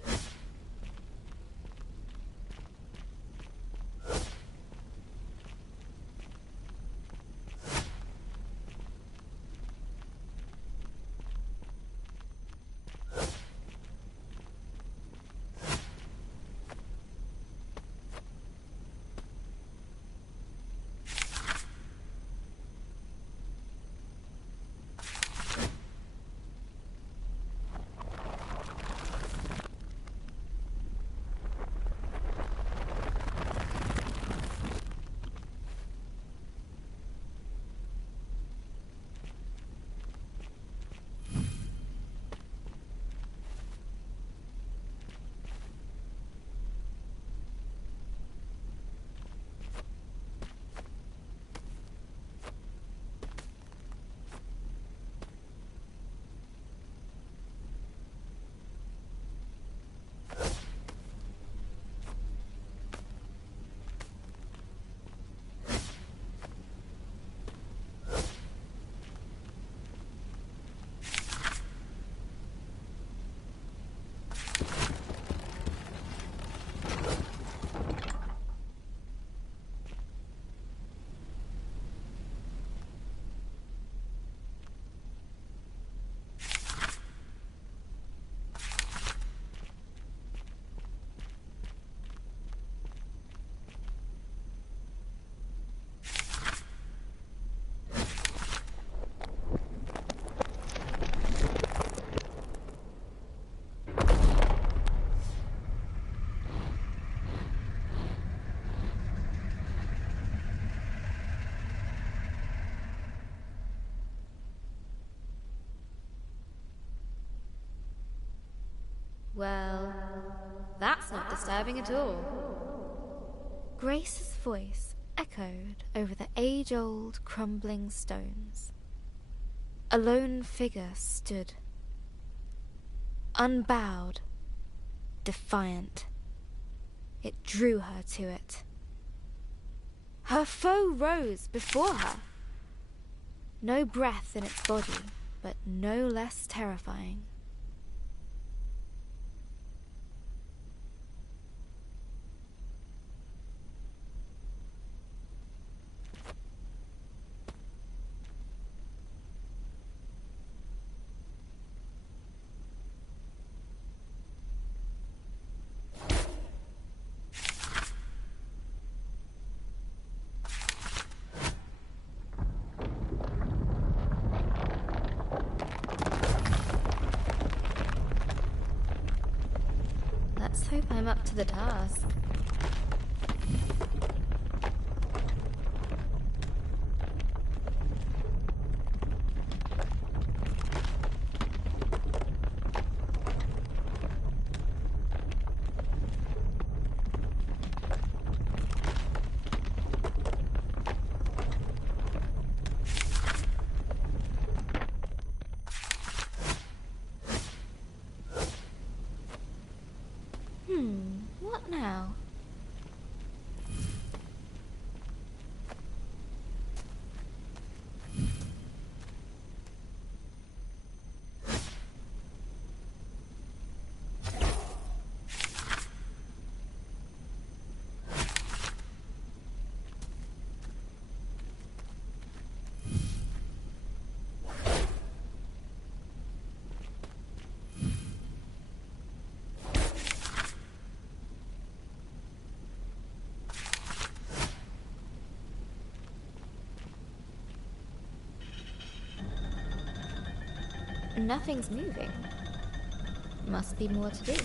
Well, that's not disturbing at all. Grace's voice echoed over the age-old crumbling stones. A lone figure stood, unbowed, defiant. It drew her to it. Her foe rose before her. No breath in its body, but no less terrifying. Let's hope I'm up to the task. What now? Nothing's moving. Must be more to do.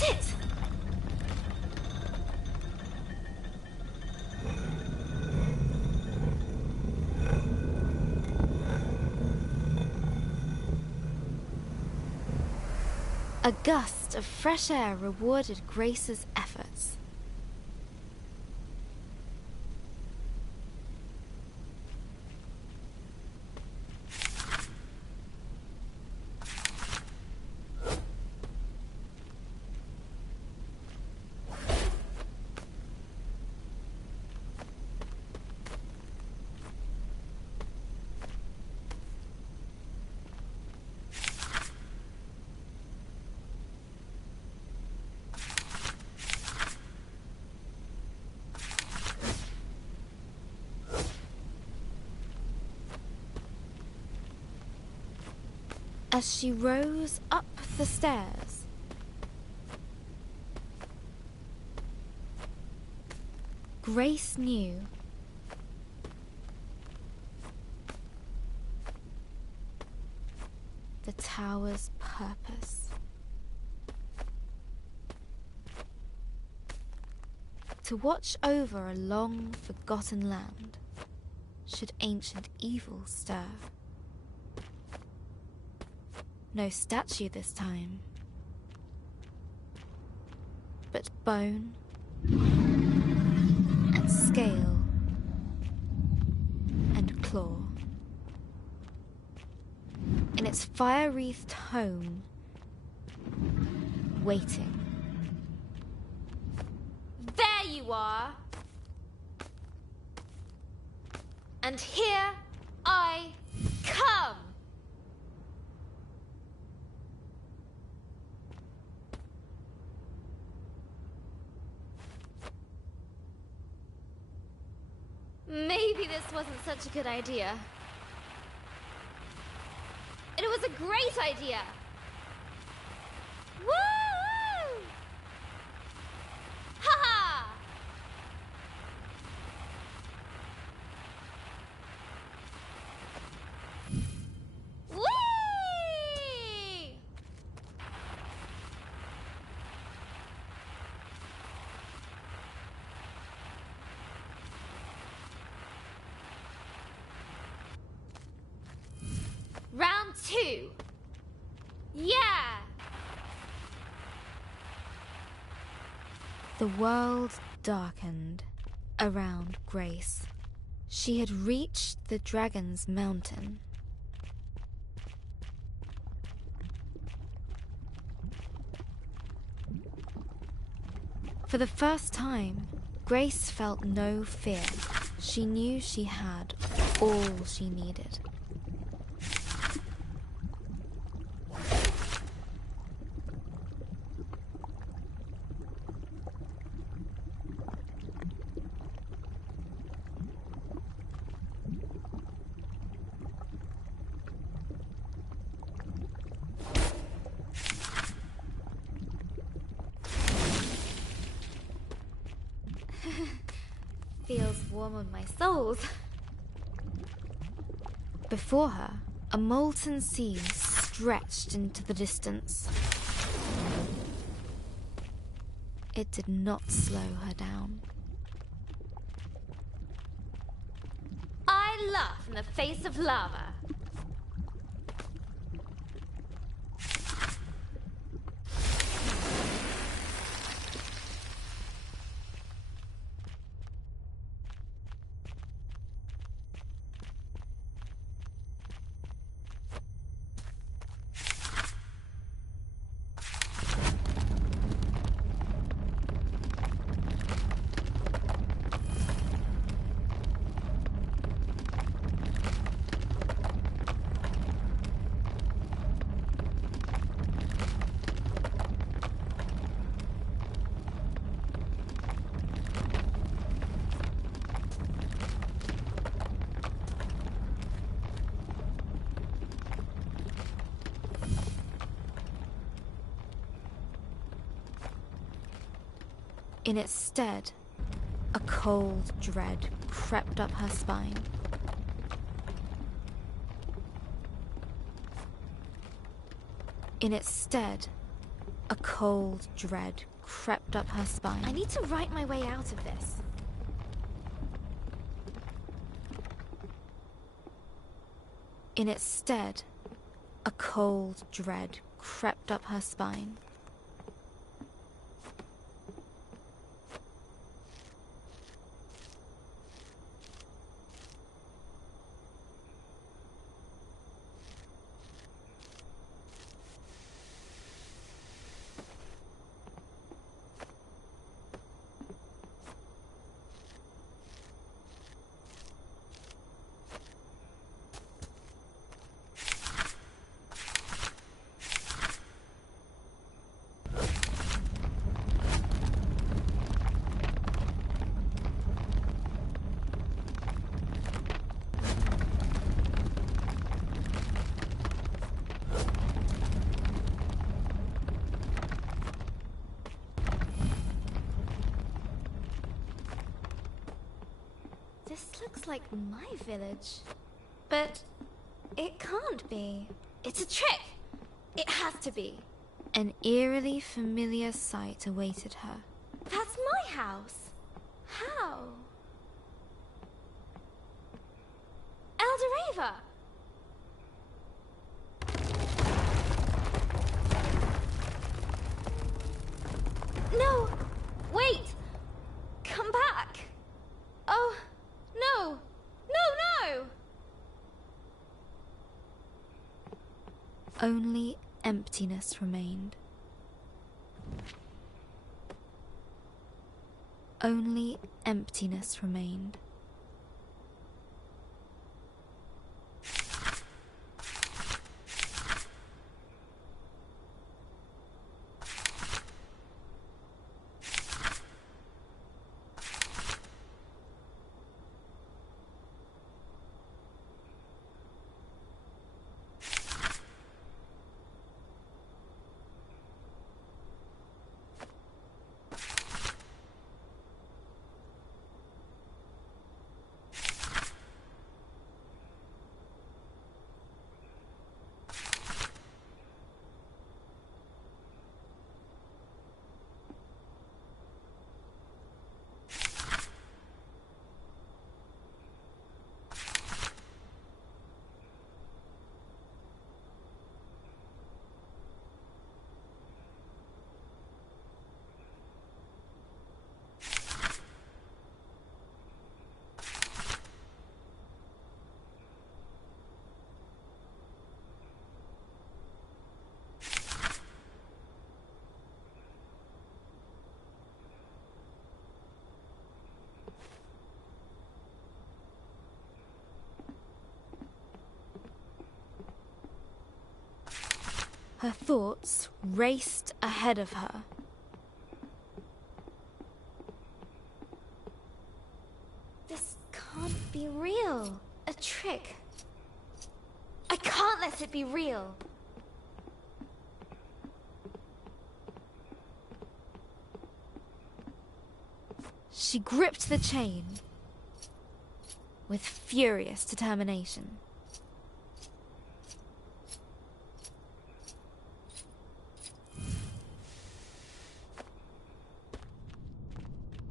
That's it! A gust of fresh air rewarded Grace's efforts. As she rose up the stairs, Grace knew the tower's purpose. To watch over a long forgotten land, should ancient evil stir. No statue this time, but bone and scale and claw. In its fire-wreathed home, waiting. There you are! And here I come! Maybe this wasn't such a good idea. It was a great idea! Woo! Ha-ha! Whee! Round 2. Yeah! The world darkened around Grace. She had reached the Dragon's Mountain. For the first time, Grace felt no fear. She knew she had all she needed. Feels warm on my soles. Before her, a molten sea stretched into the distance. It did not slow her down. I laugh in the face of lava. In its stead, a cold dread crept up her spine. In its stead, A cold dread crept up her spine. I need to write my way out of this. In its stead, a cold dread crept up her spine. This looks like my village. But it can't be. It's a trick! It has to be. An eerily familiar sight awaited her. That's my house. How? Eldoreva! No! Wait! Come back! Oh, no! No, no! Only emptiness remained. Only emptiness remained. Her thoughts raced ahead of her. This can't be real. A trick. I can't let it be real. She gripped the chain with furious determination.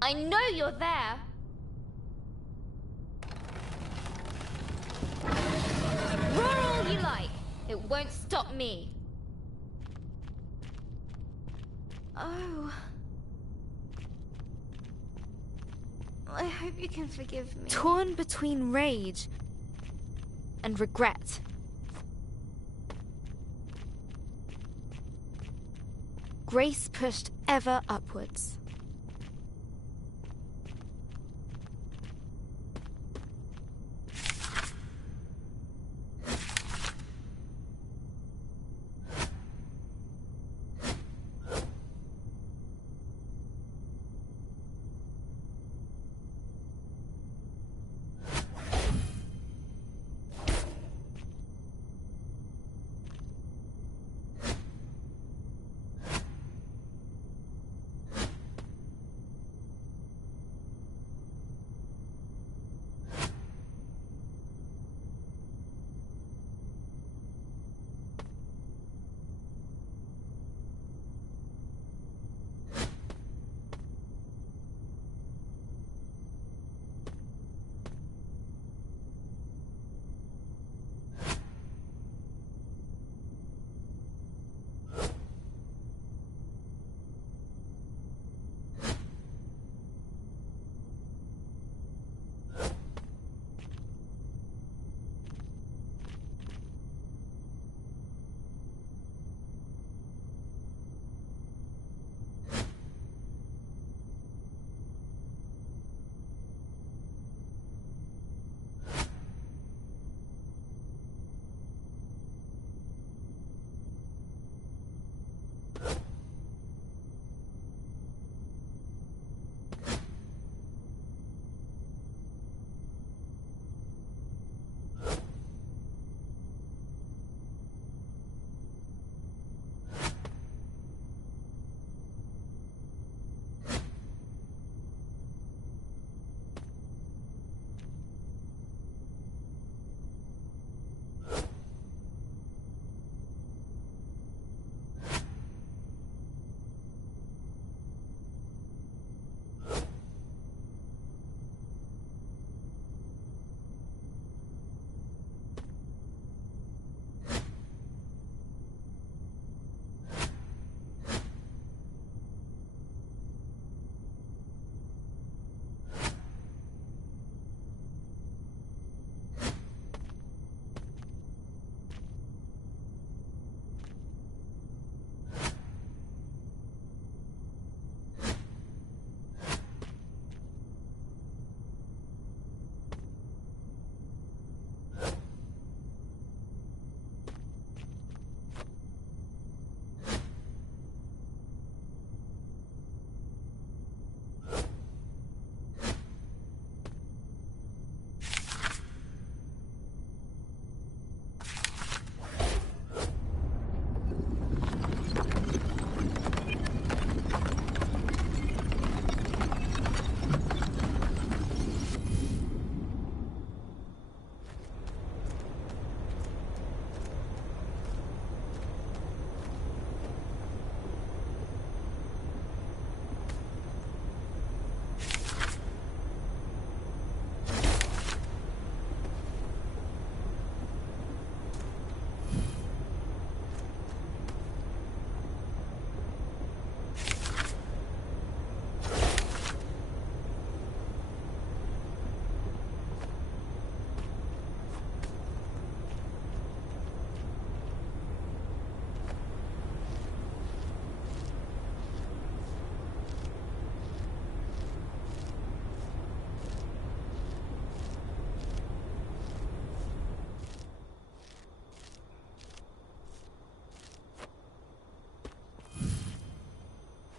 I know you're there. Roar all you like. It won't stop me. Oh. I hope you can forgive me. Torn between rage and regret, Grace pushed ever upwards.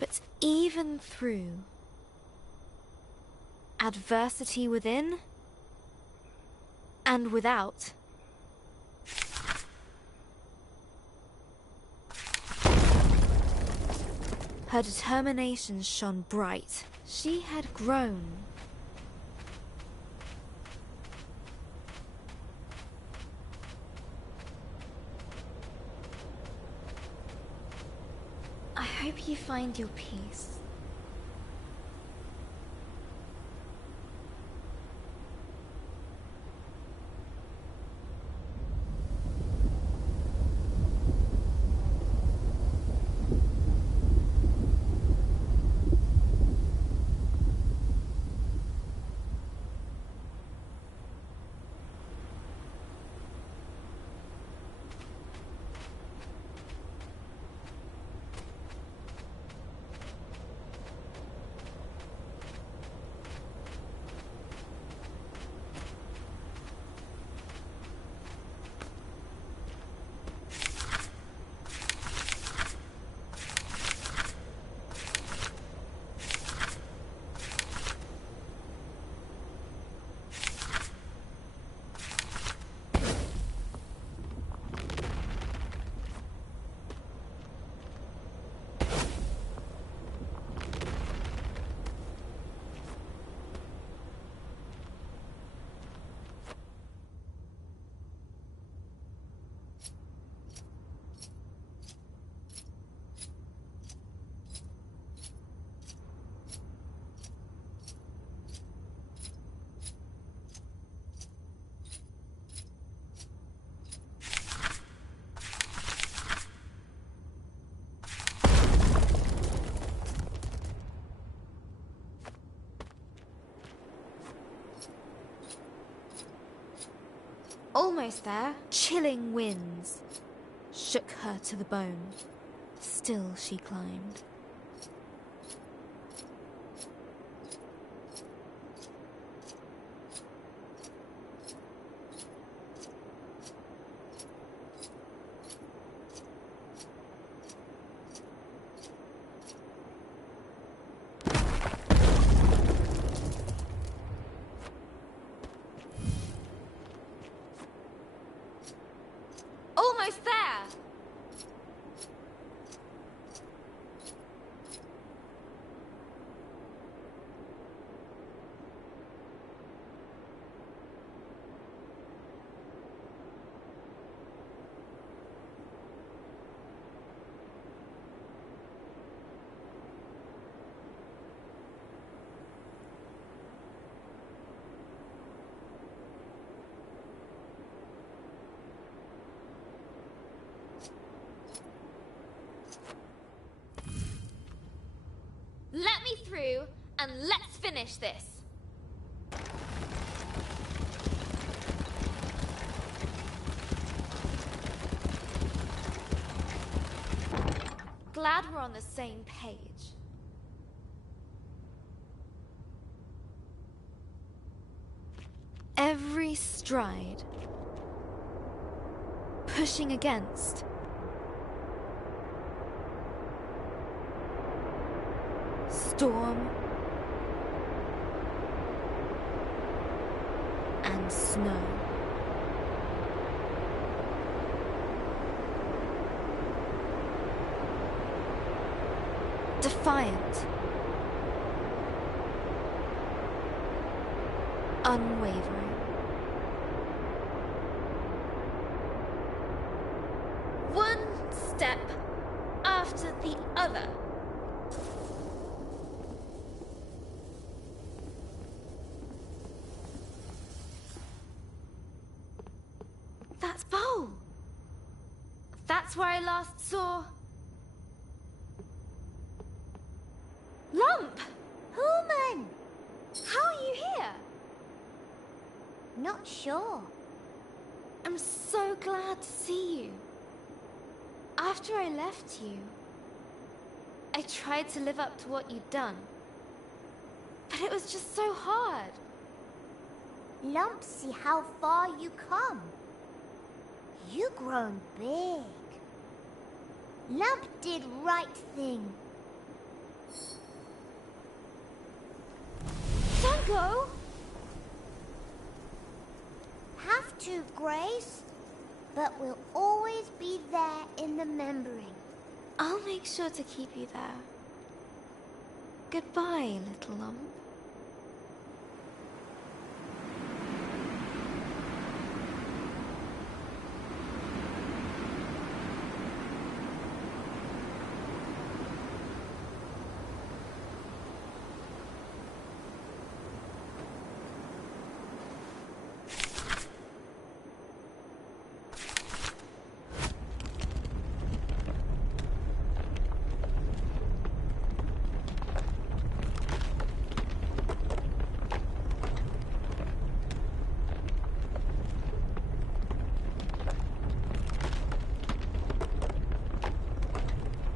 But even through adversity within and without, her determination shone bright. She had grown. I hope you find your peace. Almost there. Chilling winds shook her to the bone. Still she climbed. Almost there! Let me through, and let's finish this. Glad we're on the same page. Every stride, pushing against, storm and snow. Defiant, unwavering. One step after the other. That's Bowl. That's where I last saw... Lump! Human! How are you here? Not sure. I'm so glad to see you. After I left you, I tried to live up to what you'd done. But it was just so hard. Lump, see how far you come. You grown big. Lump did right thing. go? Have to, Grace. But we'll always be there in the remembering. I'll make sure to keep you there. Goodbye, little lump.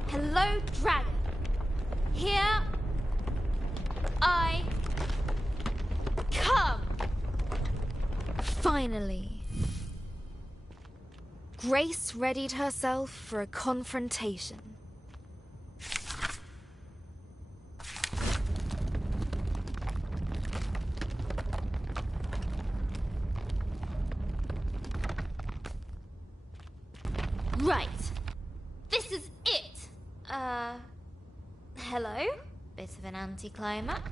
Hello, dragon. Here I come. Finally. Grace readied herself for a confrontation. Right. This is it. Hello? Bit of an anticlimax.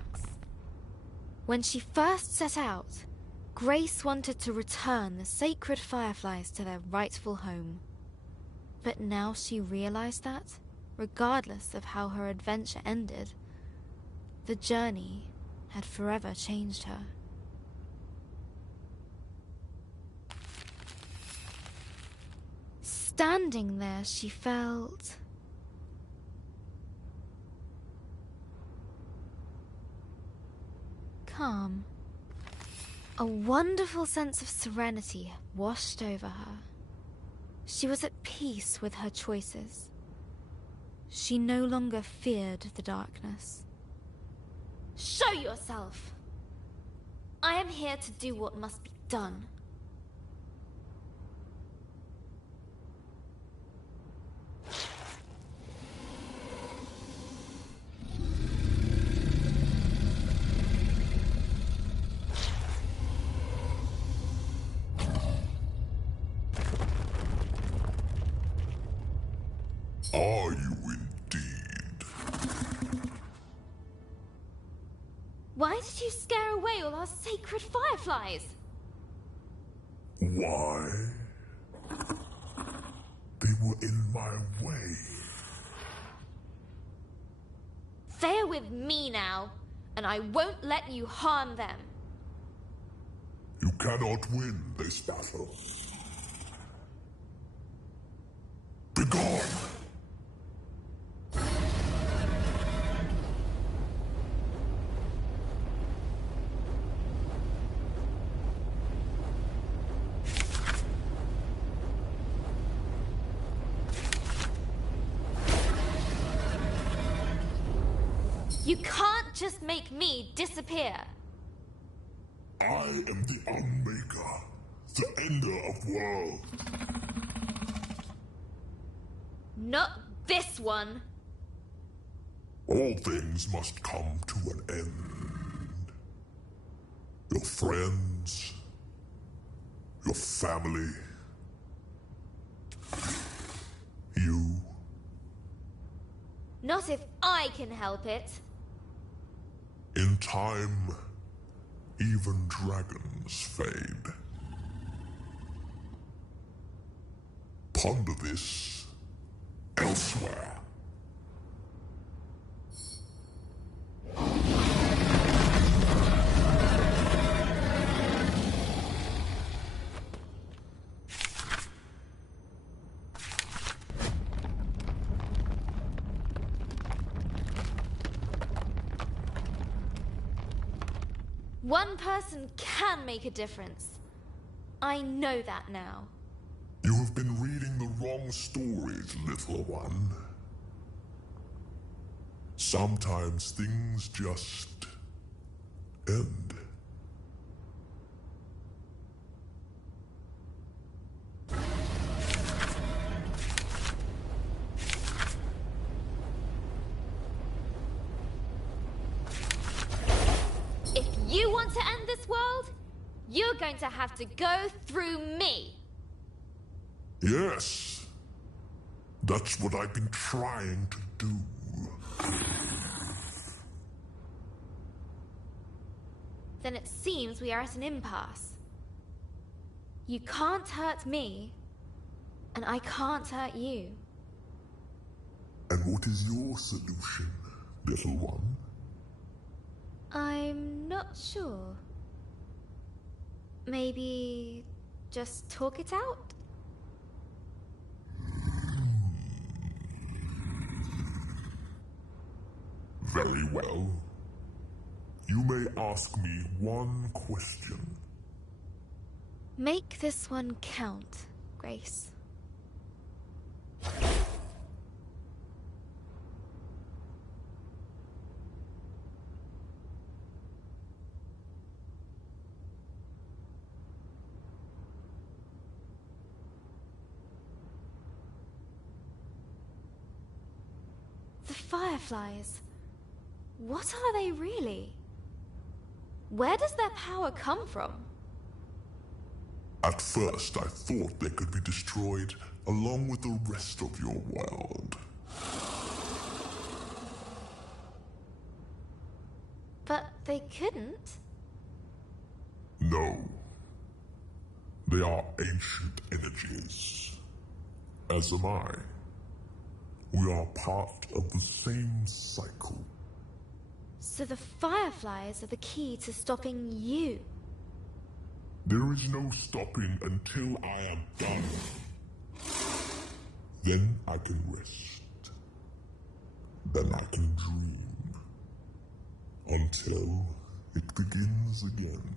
When she first set out, Grace wanted to return the sacred fireflies to their rightful home. But now she realized that, regardless of how her adventure ended, the journey had forever changed her. Standing there, she felt calm. A wonderful sense of serenity washed over her. She was at peace with her choices. She no longer feared the darkness. Show yourself! I am here to do what must be done. Are you indeed? Why did you scare away all our sacred fireflies? Why? They were in my way. They are with me now, and I won't let you harm them. You cannot win this battle. Begone! You can't just make me disappear. I am the Unmaker, the Ender of Worlds. Not this one. All things must come to an end. Your friends, your family, you. Not if I can help it. In time, even dragons fade. Ponder this elsewhere. One person can make a difference. I know that now. You have been reading the wrong stories, little one. Sometimes things just end. If you want you're going to have to go through me. Yes. That's what I've been trying to do. Then it seems we are at an impasse. You can't hurt me, and I can't hurt you. And what is your solution, little one? I'm not sure. Maybe just talk it out? Very well. You may ask me one question. Make this one count, Grace. The Fireflies. What are they really? Where does their power come from? At first, I thought they could be destroyed along with the rest of your world. But they couldn't. No. They are ancient energies. As am I. We are part of the same cycle. So the Fireflies are the key to stopping you. There is no stopping until I am done. Then I can rest. Then I can dream. Until it begins again.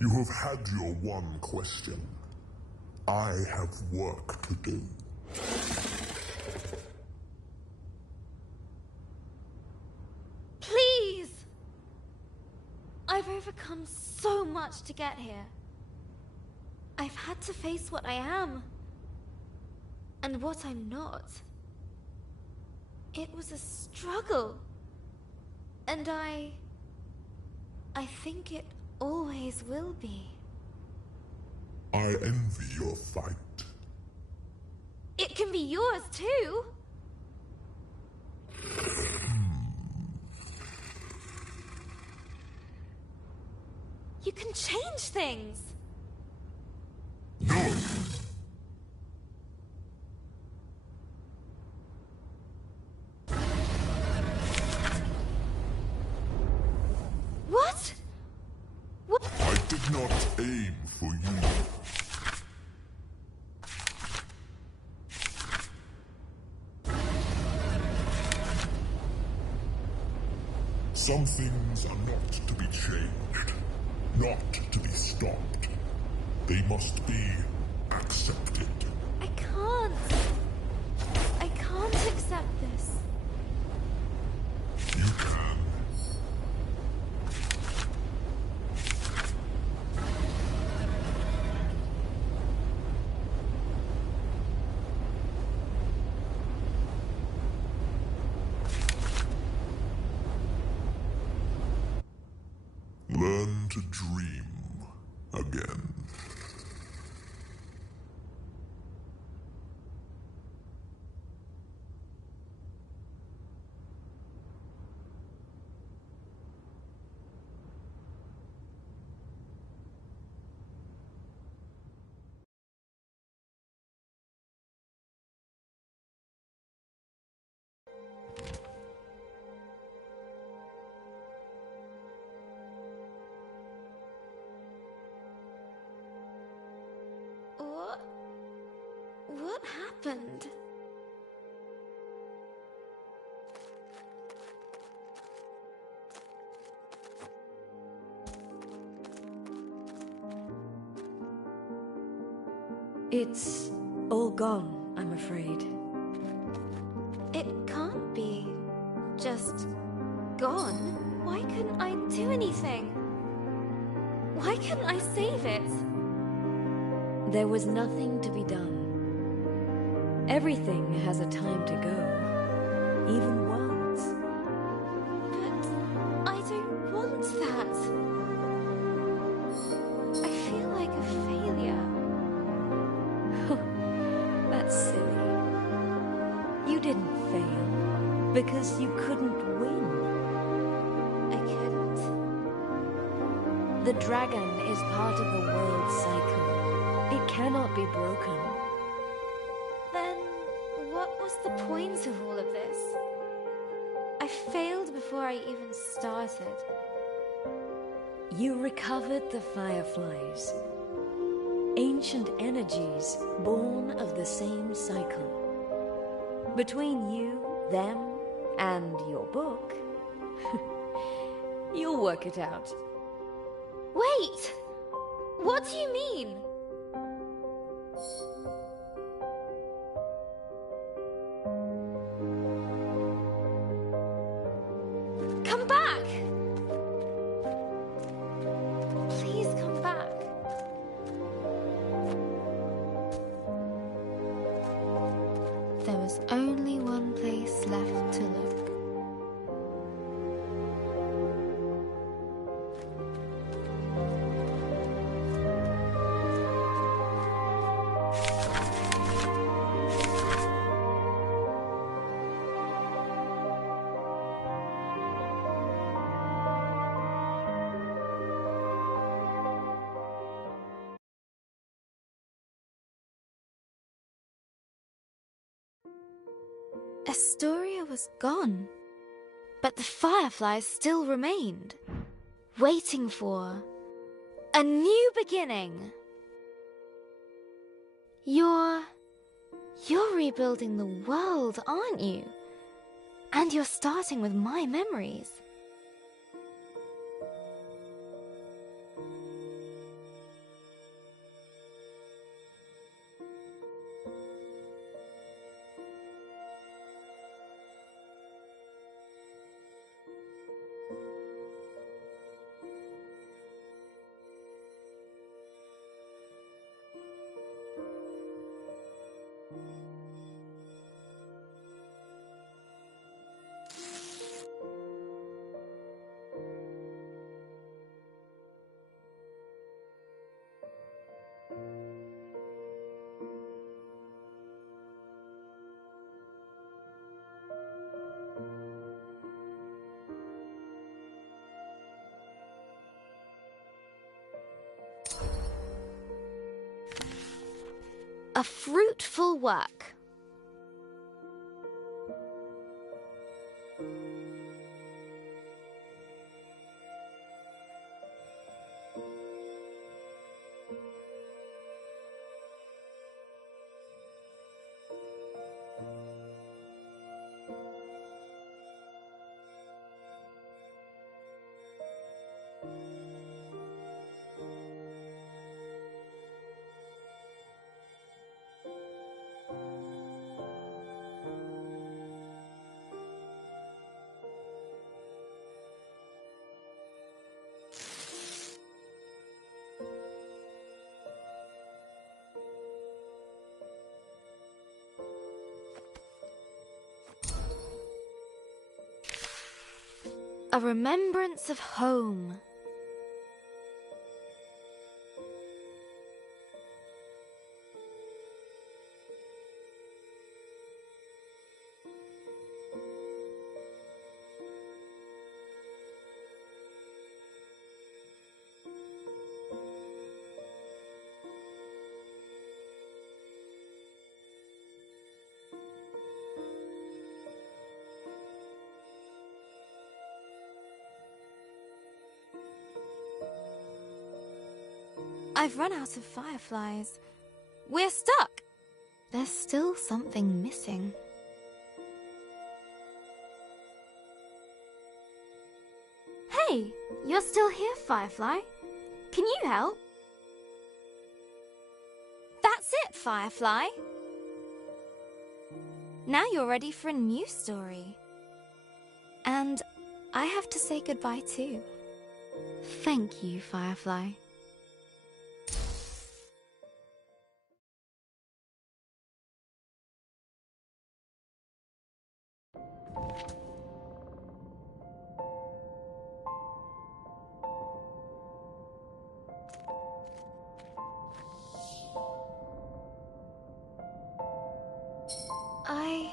You have had your one question. I have work to do. Please! I've overcome so much to get here. I've had to face what I am. And what I'm not. It was a struggle. And I think it always will be. I envy your fight. It can be yours too. You can change things. No! What? What? I did not aim for you. Some things are not to be changed, not to be stopped. They must be accepted. I can't. I can't accept this. You can. Learn to dream again. What happened? It's all gone, I'm afraid. It can't be just gone. Why couldn't I do anything? Why couldn't I save it? There was nothing to be done. Everything has a time to go. Even worlds. But I don't want that. Because you couldn't win. I couldn't. The dragon is part of the world's cycle. It cannot be broken. Then, what was the point of all of this? I failed before I even started. You recovered the fireflies. Ancient energies born of the same cycle. Between you, them, and your book, you'll work it out. Wait! What do you mean? Come back! Please come back. There was only one place left to look. Astoria was gone, but the fireflies still remained, waiting for a new beginning. You're rebuilding the world, aren't you? And you're starting with my memories. A fruitful work. A remembrance of home. I've run out of fireflies. We're stuck. There's still something missing. Hey, you're still here, Firefly. Can you help? That's it, Firefly. Now you're ready for a new story. And I have to say goodbye too. Thank you, Firefly. I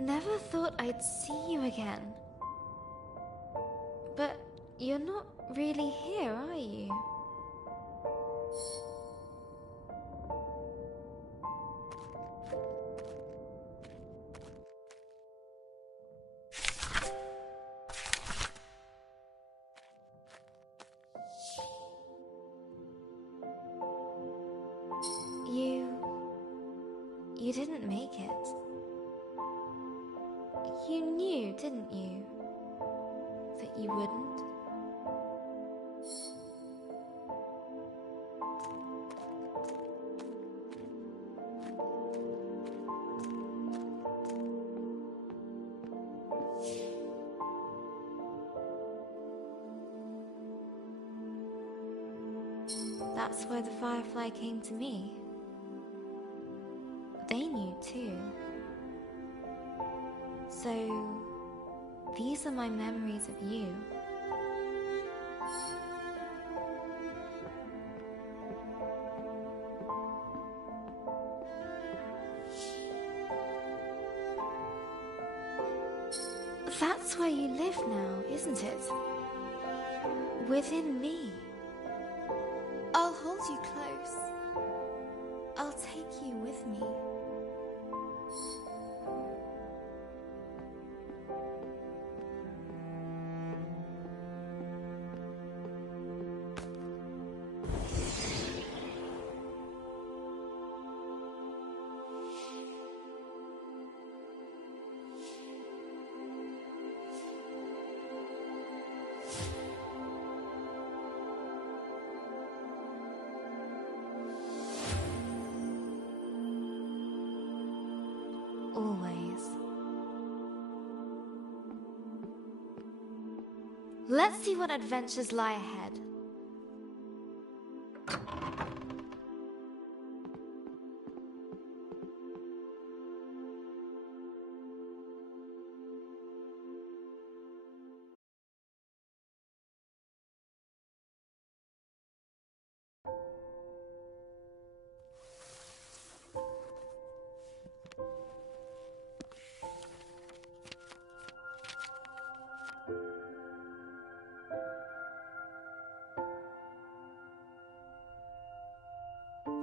never thought I'd see you again. But you're not really here, are you? You didn't make it. You knew, didn't you, that you wouldn't? That's why the Firefly came to me. They knew too. So, these are my memories of you. That's where you live now, isn't it? Within me. I'll hold you close. I'll take you with me. Always. Let's see what adventures lie ahead.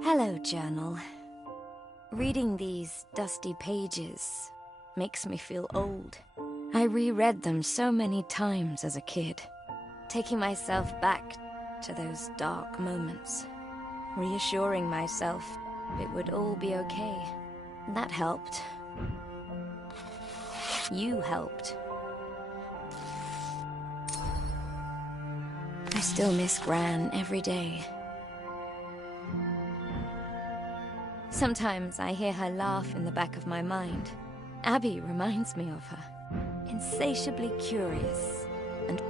Hello, journal. Reading these dusty pages makes me feel old. I reread them so many times as a kid, taking myself back to those dark moments, reassuring myself it would all be okay. That helped. You helped. I still miss Gran every day. Sometimes I hear her laugh in the back of my mind. Abby reminds me of her. Insatiably curious and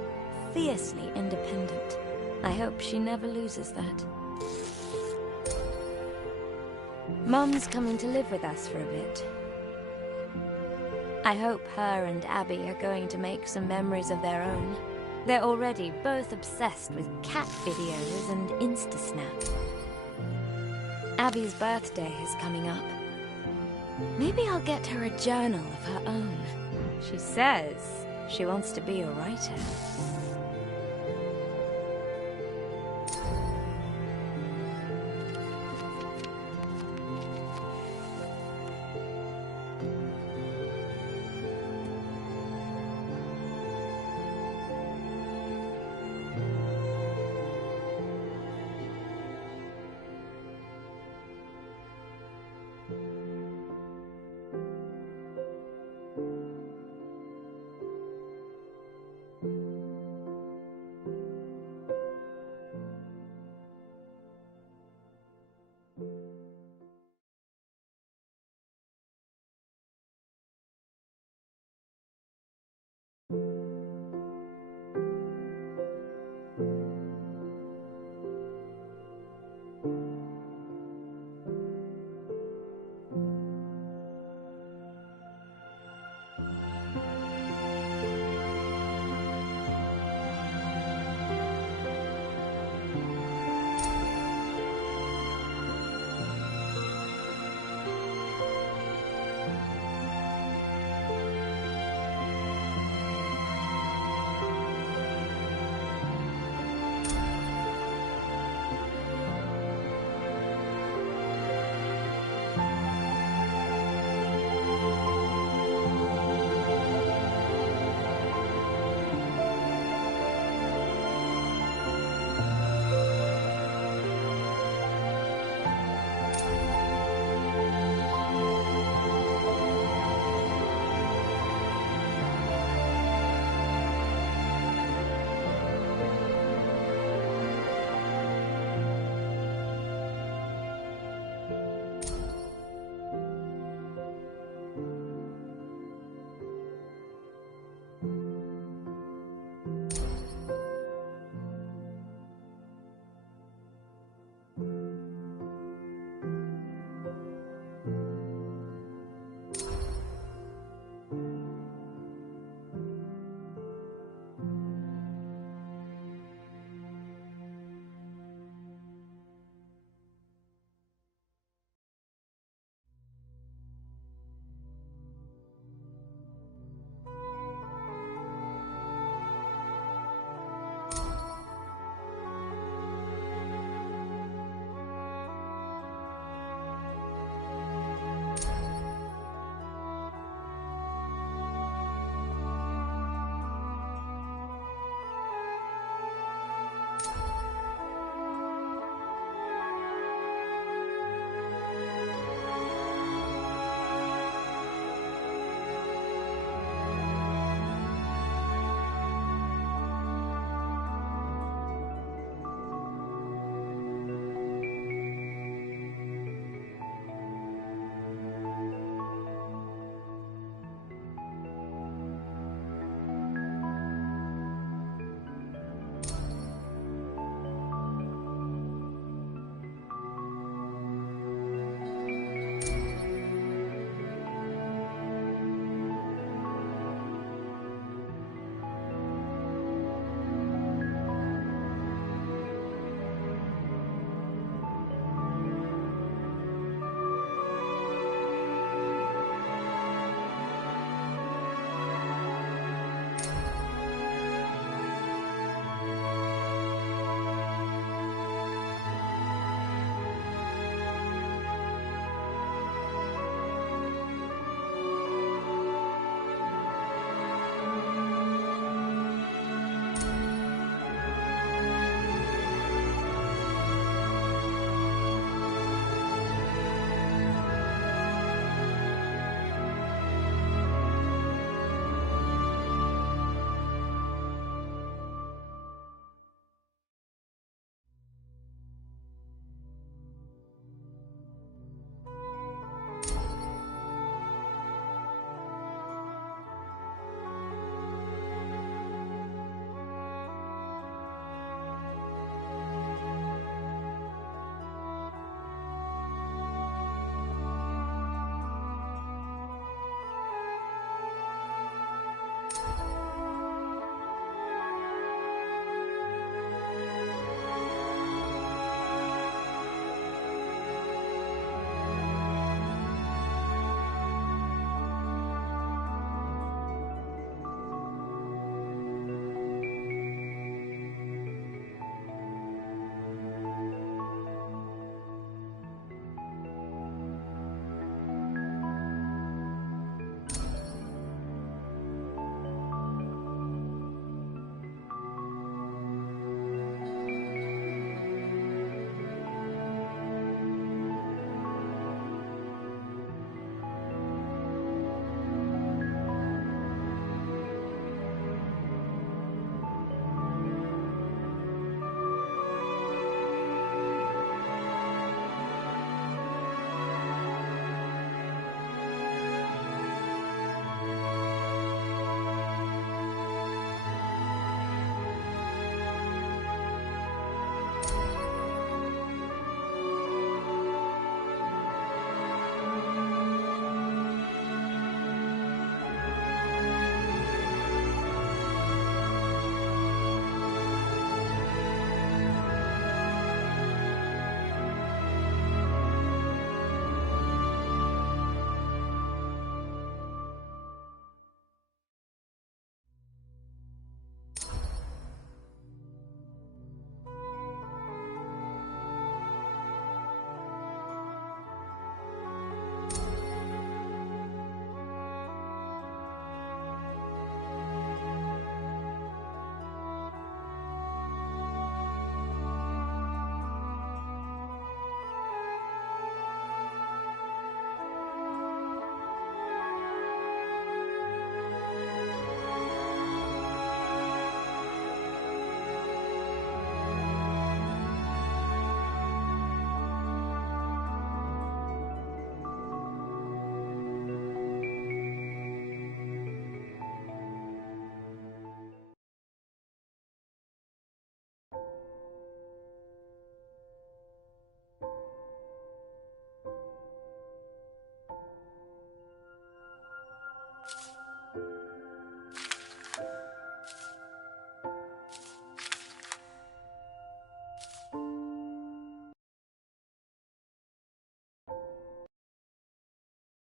fiercely independent. I hope she never loses that. Mum's coming to live with us for a bit. I hope her and Abby are going to make some memories of their own. They're already both obsessed with cat videos and Instasnap. Abby's birthday is coming up. Maybe I'll get her a journal of her own. She says she wants to be a writer.